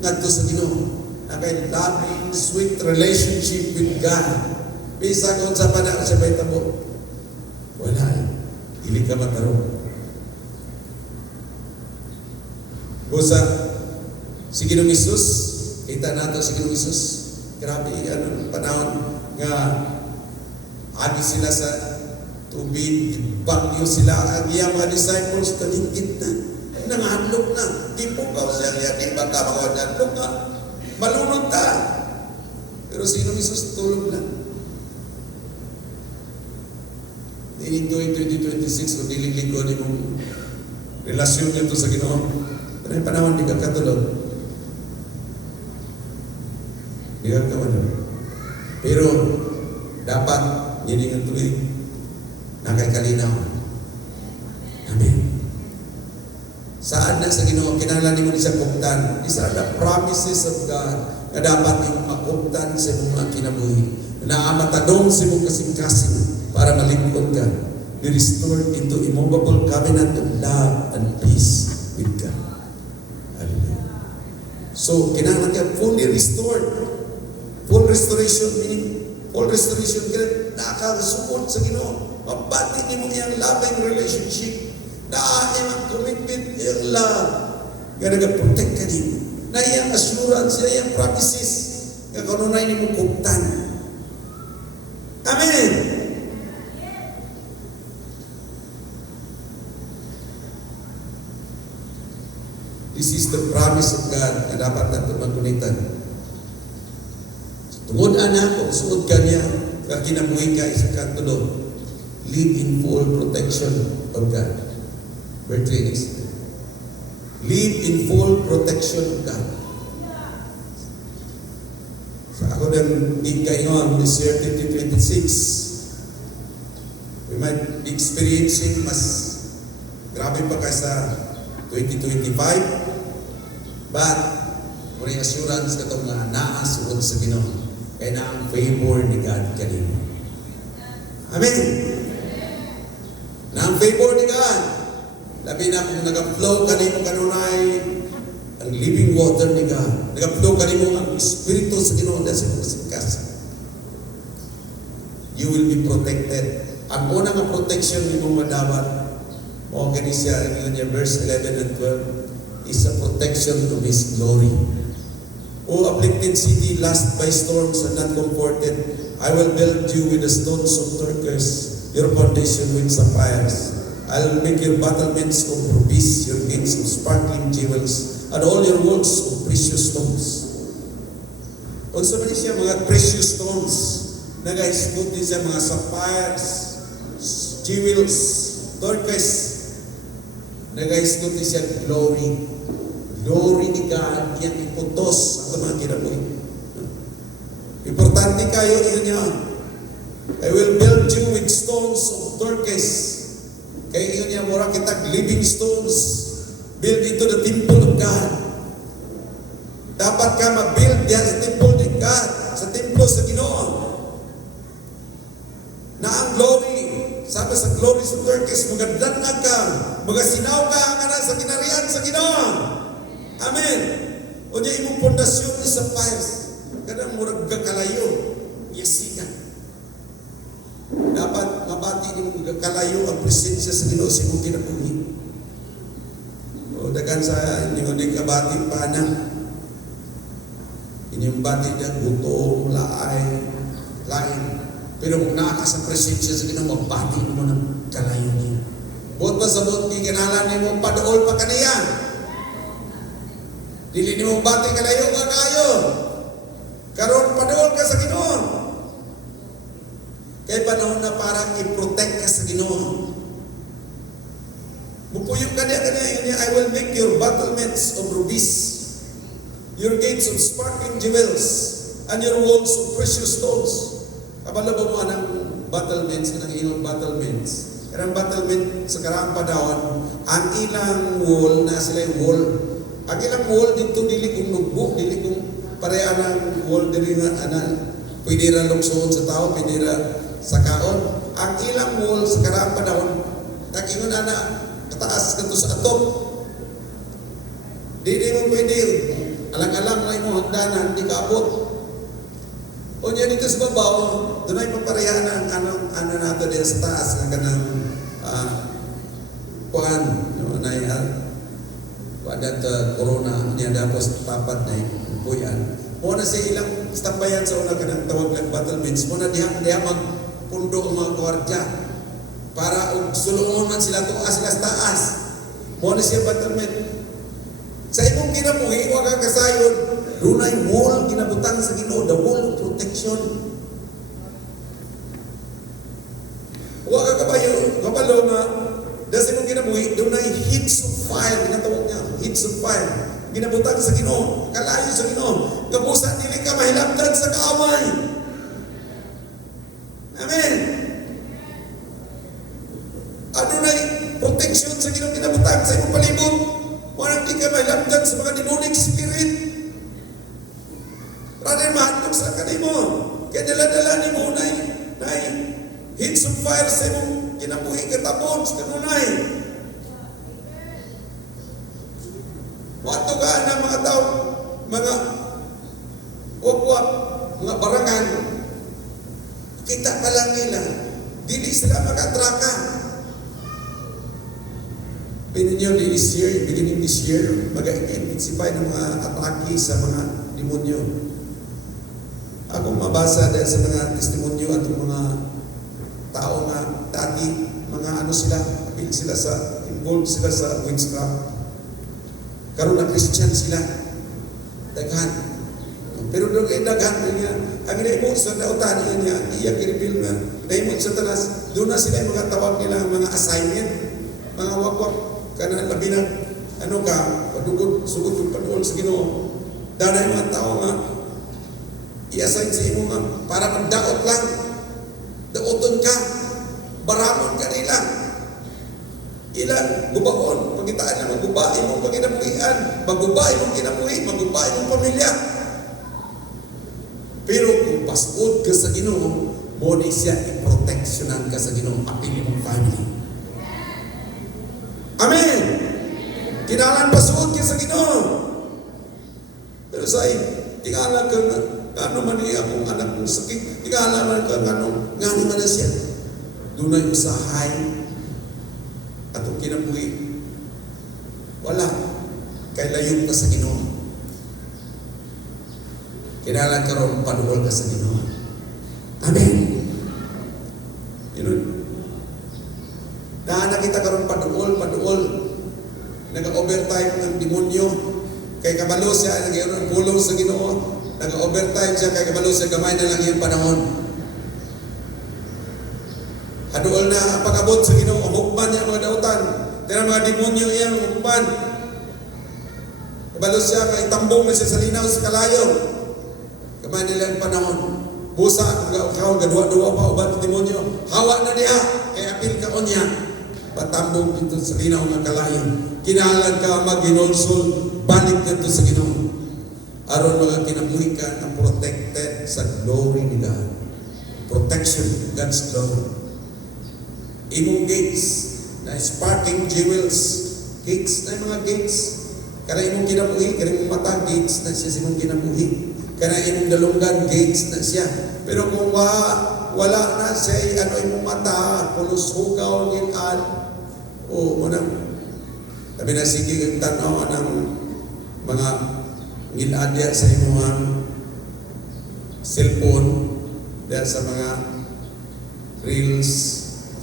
ngadto sa Ginoo, na kay loving, sweet relationship with God, bisa kung sa panahon sa baytabo, wala dili ka mataro. Busa, si Ginoong Hesus, kita nato si Ginoong Hesus, grabe, panahon nga agi sila sa tubig, bagyo sila, ang iyang mga disciples, talingkit na, nangadlok na, di po ka siya, di ba ka mga nadlok na, malunod ta. Pero si Ginoong Hesus tulog lang. Dininto yung 2026, kung diling-linggo ni mong relasyon nito sa Ginoo, pero yung panahon, di ka katulog. Di ka katulog. Pero, dapat, yun yung tuloy, nakaikalinaw. Amen. Saan na sa Ginoo, kinahanglan mo ni sa kuptan. These are the promises of God na dapat yung makuptan sa mga kinabuhi. Na amatadong sa mong kasing-kasing para malingkod ka. Be restored into immovable covenant of love and peace with God. Hallelujah. So, kinahanglan ka fully restored. Full restoration meaning full restoration. Kaya nakakasuot sa Ginoo. Mabati ni mo iyang loving relationship. Na iyang commitment, iyang love. Kaya nag-protect ka din. Na iyang assurance, iyang promises. Kaya kanunay ni mo kuptan. Amen! This is the promise of God na dapat natin magkunitan. Tungod anak, kung suod ka niya, kung kinabuhi ka, isa kang tulog, live in full protection of God. Verse 3 next. Live in full protection of God. So ako nang di kaingon this year 2026, we might be experiencing mas grabe pa kaysa 2025, but may assurance ka itong naasuod sa Ginoo, kaya na ang favor ni God kanino. Amen! Na ang favor ni God, labi na kung nag-flow kanino kanunay ang living water ni God, nag-flow kanino ang Espiritu sa Ginoo dahil sa kasingkas, you will be protected. Ang unang protection ni mong madawat, o kanisya, yun verse 11 and 12, is a protection of His glory. O afflicted city, last by storms and not comforted, I will build you with the stones of turquoise, your foundation with sapphires. I will make your battlements of rubies, your gates of sparkling jewels, and all your walls of precious stones. Also man siya mga precious stones, nag-isgot din siya mga sapphires, jewels, turquoise, Nag-isgot siya glory. Glory ni God, yan iputos ang mga kinabuhi. Importante kayo niya. I will build you with stones of turquoise. Kaya niya, mura kita living stones. Build into the temple of God. Dapat ka mag-build yan sa temple ni God. Sa temple sa Ginoo. Na ang glory, sabi sa glory sa turquoise, magadanag ka, magasinaw ka ang sa kinarian sa Ginoo. Amen. O niya imong pundasyon ni sa fires. Kadang murag kalayo. Yes, ka. Dapat mabati ni mong kalayo ang presensya sa Ginoo sa imong kinabuhi. O dagan sa inyong kabati pa na. Inyong bati niya, gutom, lain. Pero kung naka sa presensya sa Ginoo, magbati mo ng kalayo niya. Buot pa sa buot, kinalan niyo mo, padool pa kaniya. Dili ni mong bati kalayo ka kayo. Karon padool ka sa Ginoo. Kaya panahon na parang i-protect ka sa Ginoo. Mupuyong ka niya, I will make your battlements of rubies, your gates of sparkling jewels, and your walls of precious stones. Kabalo ba mo anang battlements, anang iyong battlements? Karang battlement sa karaang panahon, ang ilang wall na sila yung wall. Ang ilang wall dito, dili kong nugbo, dili kong pareha ng wall dili nga, pwede ra luksoon sa tao, pwede ra sa kaon. Ang ilang wall sa karaang panahon, takingon kataas ka to sa atop. Dili mo pwede, alang-alang na mo hagdanan, di ka abot. O niya dito sa babaw, doon ay papareha ng ano nato din sa taas, ng kanang kuhan, padat corona niya tapos tapat na yung puyan. Muna siya ilang stambayan sa una kanang tawag ng battlements. Muna diha magpundo ang mga kwartya para sulungon man sila tuas sila sa taas. Muna siya battlement. Sa imong kinabuhi, huwag kang kasayod. Doon ay wall kinabutang sa Ginoo, the wall of protection. Huwag kang kabalo nga dahil sa imong kinabuhi, doon ay hits of fire, ginatawag niya, hits of fire. Ginabutang sa Ginoo, kalayo sa Ginoo. Kabusa, dili ka mahilaptan sa kaaway. Amen. Ano na protection sa Ginoo ginabutang sa imong palibot. Walang di ka mahilaptan sa mga demonic spirit. Rather mahadlok sa kanimo. Kaya dala-dala ni mo na hits of fire sa imong kinabuhi katapon sa kanunay. Wato ka na mga tao, mga wap-wap, mga barangan, kita pa lang nila, dili sila makatraka. Pininyo this year, beginning this year, mag-intensify ng mga atake sa mga demonyo. Ako mabasa dahil sa mga testimonyo at mga tao nga dati, mga ano sila, apil sila sa, involved sila sa witchcraft. Karoon na Christian sila. Daghan. Pero doon ay daghan niya. Ang inaimot sa dautan niya, iya kiripil nga. Naimot sa tanas, doon na sila yung mga tawag nila, mga assignment, mga wakwak, kanan labi ng, ano ka, padugod, sugod yung paduol sa Ginoo. Dahil mga tao nga, i-assign sa imo nga, para magdaot lang. Daoton ka, baramon ka nila. Ilan, gubaon, pagitaan na magubain mong pagkinabuhian, magubain mong kinabuhi, magubain mong pamilya. Pero kung pasod ka sa Ginoo, muna siya i-protectionan ka sa Ginoo, apili mong family. Amen! Kinalan pasod ka sa Ginoo. Pero say, tingalan ka nga, ano man niya akong anak mong sakit, tingalan man ka nga nung, nga naman na siya. Doon na yung usahay, atong kinabuhi. Wala. Kay layo ka sa Ginoo. Kinalan ka ron, paduol ka sa Ginoo. Amen. Nakita ka ron paduol. Nag-overtime ng demonyo. Kay kabalo siya, nag-iyon pulong sa Ginoo. Nag-overtime siya, kay kabalo siya, gamay na lang yung panahon. Haduol na pag-abot sa Ginoo, hukman niya mga dautan. Tira mga demonyo iyang upan. Kabalo siya, kay tambong na siya sa linaw sa kalayo. Kamay nila ang panahon. Busa, kau gadua-dua pa, uban ng demonyo. Hawa na niya, kay apil ka o niya. Patambong dito sa linaw ng kalayo. Kinahalan ka, maginulsol, balik ka sa Ginoo. Aron mga kinabuhi ka na protected sa glory ni God. Protection, God's glory. Imong gates, na sparkling jewels, gates na mga gates. Kana imong kinabuhi, kana imong mata, gates na siya sa imong kinabuhi. Kana imong dalunggan, gates na siya. Pero kung wala na siya, ano imong mata, pulos hugaw, ginan, o munang, sabi na sige ang tanaw ng mga ginan sa imong cellphone, dahil sa mga reels,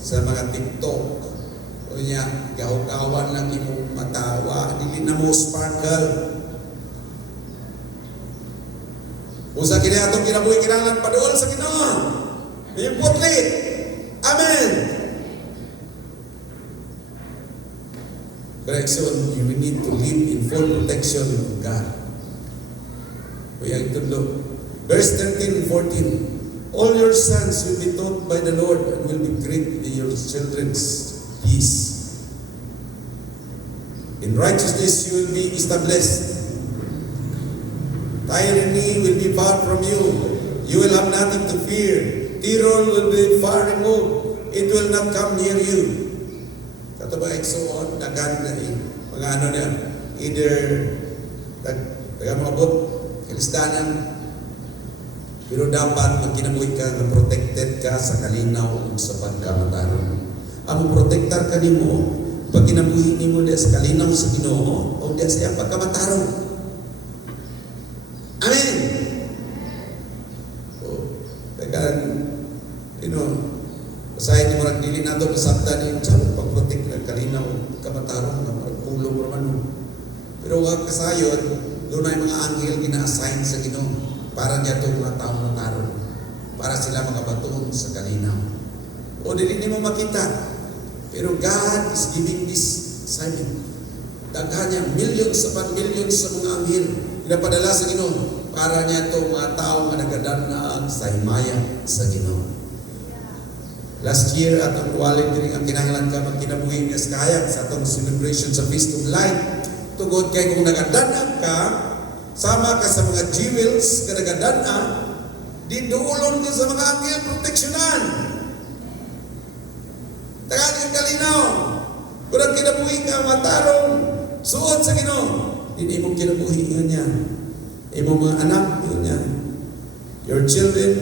sa mga TikTok, o niya, gaw-gawan lang imong matawa, dili na mo sparkle. Usa kini atong kinabuhi kinahanglan paduol sa Ginoo. Yung putli. Amen. Correction, you need to live in full protection of God. Kaya ito verse 13 and 14. All your sons will be taught by the Lord and will be great in your children's peace. In righteousness you will be established. Tyranny will be far from you. You will have nothing to fear. Terror will be far removed. It will not come near you. Kato ba eksoon, dagan na mga ano niya, either taga mabot, kalistanan, pero dapat magkinabuhi ka na protected ka sa kalinaw o sa pagkamataron. Ang protektar ka nimo, pag kinabuhi nimo diya sa kalinaw sa Ginoo o diya sa pagkamataron. Amen. So, basahin niyo marag dili nato pasabtan ni sa pag-protect ng kalinaw, kamatarong na pulong ramano. Pero wag kasayon, doon ay mga anghel gina-assign sa Ginoo para niya itong mga taong mataron, para sila makabatuon sa kalinaw. O dili nimo makita, pero God is giving this assignment. Daghan niya millions upon millions sa mga anghel pinapadala sa Ginoo para niya itong mga tao na nagadanaan sa himaya sa Ginoo. Last year, atong walid din ang kinahanglan ka magkinabuhi niya sa kaya sa atong celebration sa Feast of Light. Tugod kay kung nagadanaan ka, sama ka sa mga jewels ka nagadanaan, di duulon ka sa mga anghel proteksyonan. Tagaan yung kalinaw. Kung ang kinabuhi ka, matarong, suot sa Ginoo. Hindi mong kinabuhi yun niya. Imong mga anak yun niya. Your children,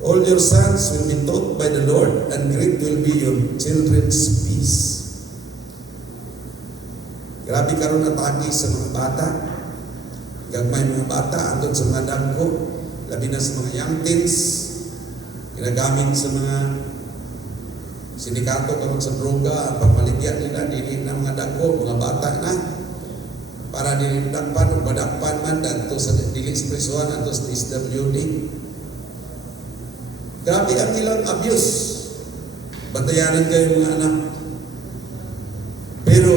all your sons will be taught by the Lord, and great will be your children's peace. Grabe karon atake sa mga bata. Gagmay mga bata, andun sa mga dagko, labi na sa mga young teens, ginagamit sa mga sindikato karon sa droga, pagpaligyan nila, dili na mga dagko, mga bata na. Para dinidakpan o badakpan man dito sa dili espresuhan ato sa SWD. Grabe ang ilang abuse. Bantayanan kayo mga anak. Pero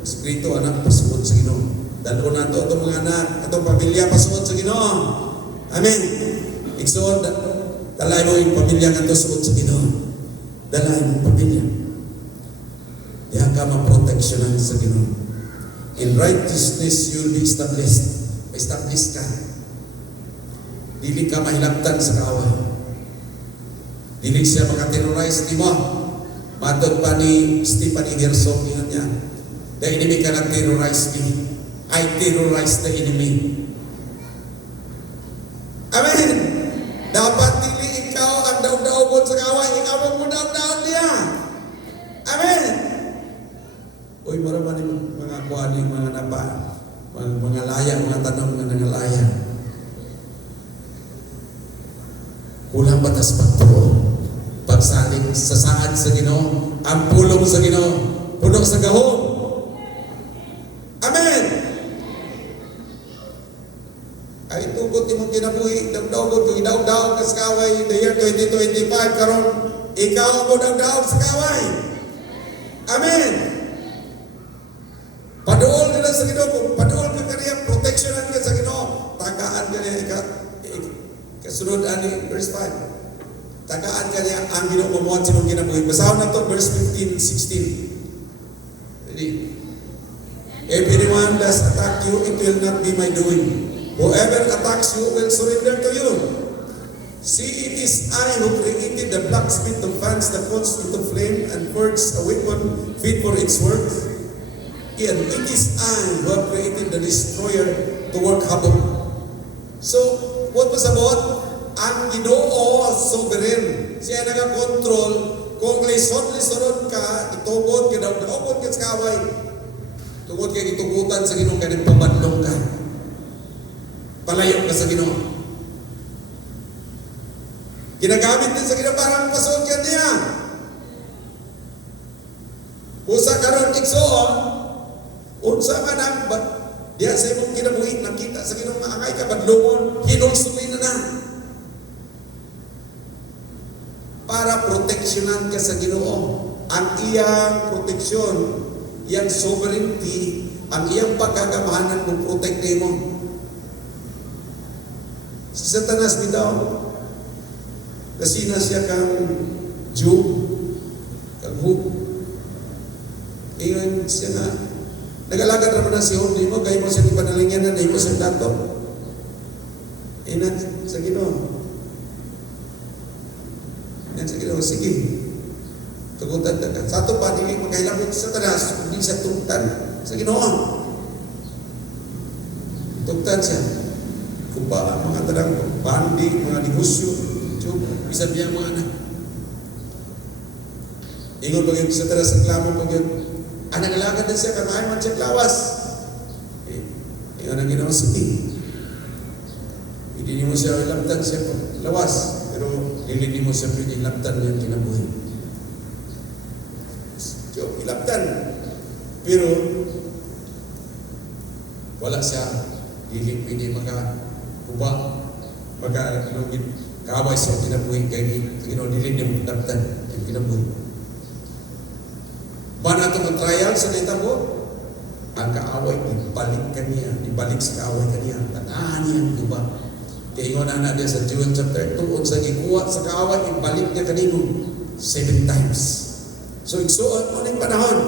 espiritu anak pasuod sa Ginoo. Dalo na to itong mga anak, itong pamilya pasuod sa Ginoo. Amen. Igsuod, dalay mo yung pamilya nga to suod sa Ginoo. Dalay mo pamilya. Diha ka maproteksyonan sa Ginoo. In righteousness you will be established. Ma-establish ka. Dili ka mahilabtan sa kaaway. Dili siya makaterrorize di mo. Matod pa ni Stephanie Herzog niya. The enemy cannot terrorize me. I terrorize the enemy. Amen. Dapat dili ikaw ang daw-daw sa kaaway. Ikaw ang mudaw-daw niya. Amen. Uy, maraman yung mga kuhaning mga napa, mga laya, mga tanong nga nangalaya. Kulang batas pagtuo. Pagsaling sa saad sa Ginoo, ang pulong sa Ginoo, puno sa gahom. Amen! Ay tugot imong kinabuhi, dagdagot kung idaw-daw ka sa kaway, the year 2025, karon ikaw ang daw-daw sa kaway. Amen! Paduol ka na sa Ginoo, kung paduol ka kaniya, protectionan ka sa Ginoo, tagaan ka niya, kasunod ani, verse 5. Tagaan ka niya ang Ginoo mamuhat sa mong kinabuhi. Basahon na to, verse 15, 16. Ready? If anyone does attack you, it will not be my doing. Whoever attacks you will surrender to you. See, it is I who created the blacksmith to fans the coals into flame and forge a weapon fit for its work. And it is I who have created the destroyer to work havoc. So, what was about? Ang Ginoo sovereign. Siya nag-control. Kung lisod-lisod ka, itugod ka daw, naugod ka sa kaway. Tugod ka, itugutan sa Ginoo, ganun pamadlong ka. Palayo ka sa Ginoo. Ginagamit din sa Ginoo parang pasod ka niya. Usa karon igsoon, unsa man ang diya sa imong kinabuhi nakita sa Ginoo nga angay ka badlongon, hinulsumi na. Para proteksyonan ka sa Ginoo. Ang iyang proteksyon, iyang sovereignty, ang iyang pagkagamahanan mo protect mo. Si Satanas bitaw, kasi na siya kang Jew, kang hook. Iyon siya nga, nagalagad naman na si Hod, di mo, kaya mo siya ipanalingyan na, di mo siya dato. Inat sa Ginoo. Inat sa Ginoo, sige. Tugutan na ka. Sa ito pa, hindi magkahilabot sa Satanas, hindi siya tugtan sa Ginoo. Tugtan siya. Kung ba ang mga talang bandi, mga negosyo, bisa niya mga anak. Ingon pag yung Satanas sa klamo pag yun, nagalagan din siya, kamahay man siya klawas. Ingon ang ginawa sige. Hindi mo siya ilaptan siya lawas, pero hindi mo siya ilaptan niya kinabuhi. So, ilaptan. Pero, wala siya, hindi pwede makakuba, kaaway siya kinabuhi, kaya hindi mo ilaptan yung kinabuhi. Mana itong trial sa naitabo, ang kaaway, ibalik sa kaaway kaniya, tanahan niya, diba? Kaya ingon na natin sa Joel chapter 2, sa ikuha sa kaaway, ibalik niya kanino 7 times. So, igsuon mo ng panahon,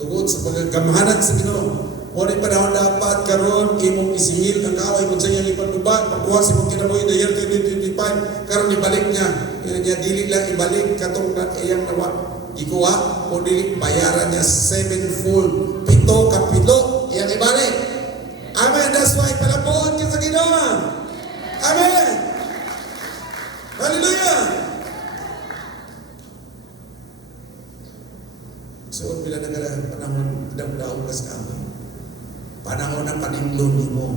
tungod sa pagkagamahanan sa Ginoo, mo ng panahon dapat karon imong isingil ang kaaway mo sa iyang ipagbuba, makuha sa imong kinabuhi the year 2025, karon ibalik niya, dili lang ibalik katong iyang nawa, ikuha o dili bayaran niya 7-fold, 7 kapilo, iyang ibalik. Amen. That's why palabuhan ka sa Ginoo. Amen. Hallelujah. So, bila nagala panahon daw ka sa kama. Panahon ng paninglon mo.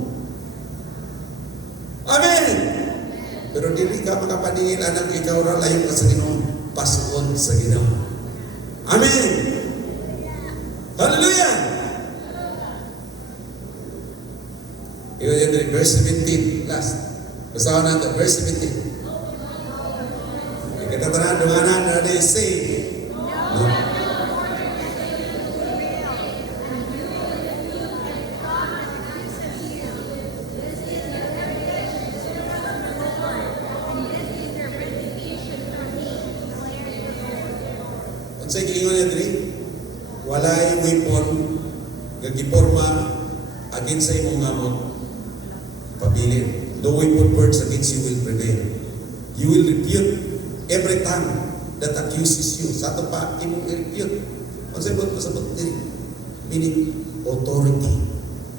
Amen. Pero dili ka makapaningil anang ikaw ra layo ka sa Ginoo, pasuon sa Ginoo. Amen. Hallelujah. Iyon yan, verse 17, last. Basahan natin, verse 17. Ikatatanan, dunganan, na they say, no. Sa giingon niya diri, walay weapon nga giporma against sa imong ngamon pabilin. No weapon words against you will prevail. You will refute every tongue that accuses you. Sa ato pa imong i-refute. Unsay bot pasabot diri? Meaning authority.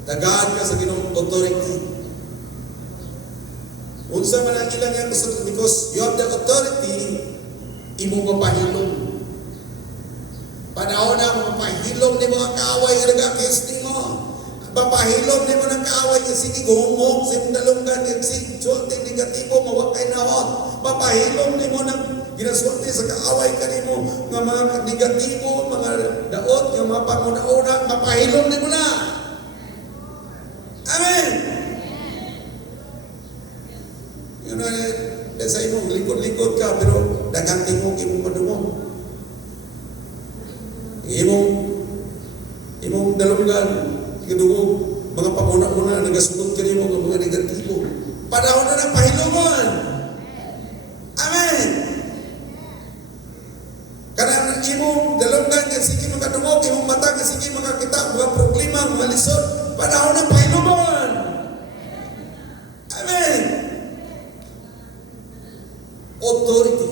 Tagaan ka sa Ginoong authority. Unsa man ang ilang yang because you have the authority, imong mapahilom. Panahon na mapahilom ni mga kaaway nga nag-akis ni mo. Mapahilom ni mo ng kaaway nga sige gumok, simdalunggan, sulti negatibo, mawakay nawat. Mapahilom ni mo ng ginasulti sa kaaway ka ni mo, nga mga negatibo, mga daot, nga mga panguna-una, mapahilom ni mo na. Amen! Yun na, sa imong likod-likod ka, pero dagang tingog imong madumong. Imong dalawang kadunggan, ikadungog, mga pamuna-una, nagasunod ka nimo ng mga negatibo. Panahon na ng pahilungan. Amen. Karena imong dalunggan nga sige makadungog, imong mata nga sige makakita mga problema, mga lisod. Panahon ng pahilungan. Amen. Authority.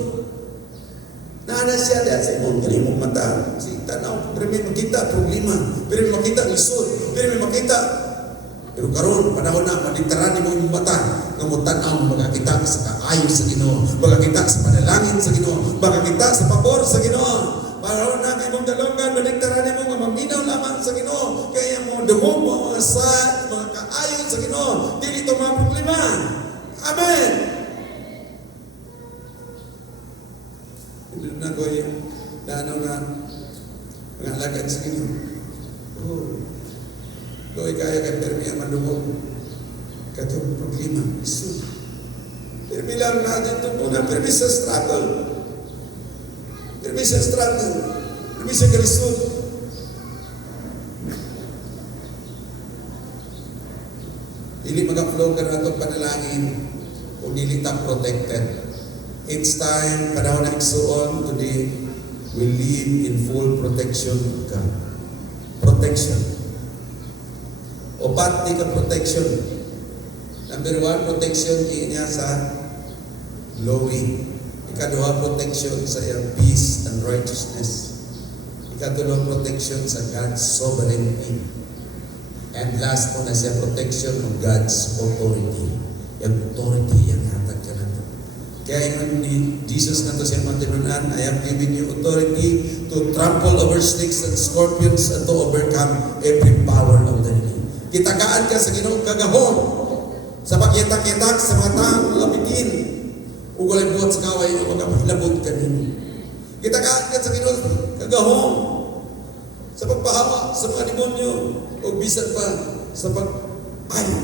Nana siya dahil sa imong kanimong mata. Si tanaw, pero may makita problema, pero may makita lisod, pero may makita. Pero karon panahon na madiktaran mo imong mata, nga mo tan-aw magakita ka sa kaayo sa Ginoo, magakita sa panalangin sa Ginoo, magakita sa pabor sa Ginoo. Panahon na kay imong dalunggan madiktaran mo nga maminaw lamang sa Ginoo, kaya mo dumo mo mga sa mga kaayo sa Ginoo, dili to mga problema. Amen. Hindi na ko yung na mga alagad sa Ginoo. Oh. Doy kaya kay permi ang madungog. Katong problema. Isu. Permi lang natin ito muna. Permi sa struggle. Permi sa struggle. Permi sa galisod. Dili mag-upload ka na itong panalangin o dili ta protected. It's time, panahon na igsuon today, we live in full protection of God. Protection. Opat ni ka protection. Number 1, protection niya sa glory. Ikaduha, protection sa iyang peace and righteousness. Ikaduha, protection sa God's sovereignty. And last po na siya, protection of God's authority. Yung authority, yung hatag ka na ito. Kaya yung ni Jesus na ito siya matinunan, I have given you authority to trample over snakes and scorpions and to overcome every power of the enemy. Kitagaan ka sa Ginoo kagahom, sa pagkitak-kitak sa mga taong lapitin, ugulay buhat sa kaway o magpahilabot ka nini. Kitagaan ka sa Ginoo kagahom, sa pagpahawa sa mga demonyo, o bisan pa sa pag-ayo.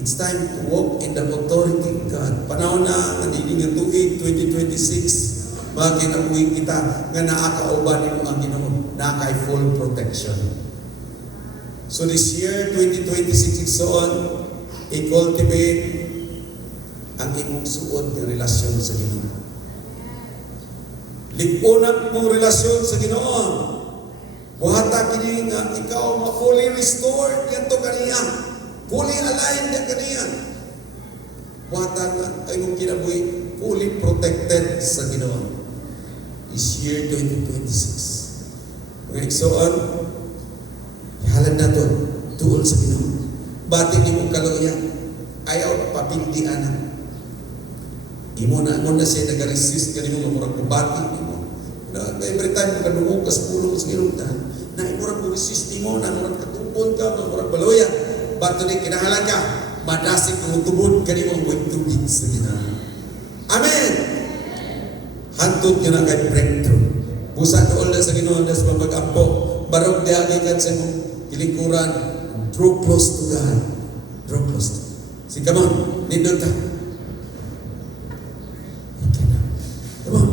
It's time to walk in the authority of God. Panahon na, nandini nga tuig, 2026, mga kinabuhin kita, nga naakauban mo ang Ginoo, nakay full protection. So this year, 2026, igsoon, i-cultivate ang imong suod ng relasyon sa Ginoo. Lipunan mong relasyon sa Ginoo. Buhata kini nga ikaw ma-fully restored yanto kaniya. Fully aligned yan kaniya. Buhata nga imong kinabuhi fully protected sa Ginoo. This year, 2026. Mga igsoon, halad na doon, tuol sa Ginoo. Bati ni mong kaluya, ayaw papindian na. Imo na siya nag-resist ka ni mo, murag bati ni mo. Every time ka nungog, kas pulong sa Ginoo, na murag resist ni mo, na murag katupon ka, na murag baluya. Bato ni kinahalan ka, madasig kung tubod ka ni mo, huwag tubig sa Ginoo. Amen! Hantod nyo na kay breakthrough. Busa doon na sa Ginoo, na sa pag-ampo, barog diagikan sa mo, kilikuran, draw close to God. Draw close to God. See, come on, nindot ka. Come on.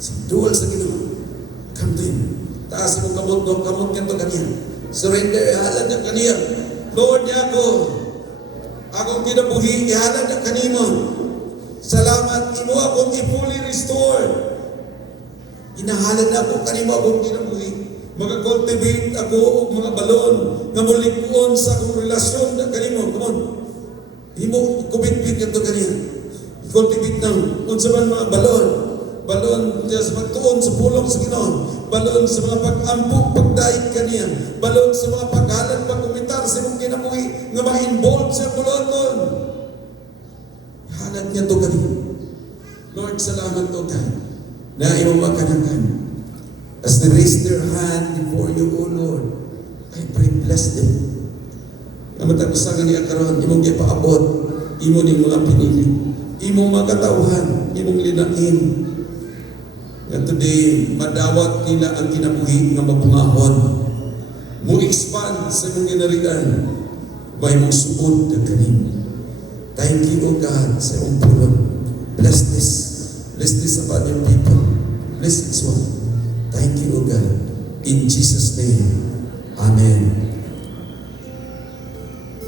See, dual sa Ginoo. Come to Him. Taas mo kamot ka to kaniya. Surrender, ihalad na kaniya. Lord niya ako. Akong kinabuhi, ihalad na kanimo. Salamat, imo akong i-fully restored. Inahalad na ako kanimo akong kinabuhi. Mag-cultivate ako og mga balon nga molikuon sa akong relasyon na kanimo. Come on. Himo kubit-bit kanto kaniya. Cultivate nang unsa man mga balon. Balon sa pagtuon sa pulong sa Ginoo. Balon sa mga pag-ampo, pagdaig kaniya. Balon sa mga paghalad, pagkumitar sa imong kinabuhi nga ma-involve sa buloton. Halad niya to kaniya. Lord, salamat o God na imong makanakan. As they raise their hand before you, O Lord, I pray, bless them. Namatagusangan niya karon, imong ipaabot, imo ning mga pinili, imong makatauhan, imong linain. Nga today, madawat nila ang kinabuhi nga mabungahon. Mo expand sa imong ginarian, may mong suod na kanin. Thank you, O God, sa imong pulong. Bless this. Bless this about your people. Bless this one. Thank you, O God. In Jesus' name, Amen.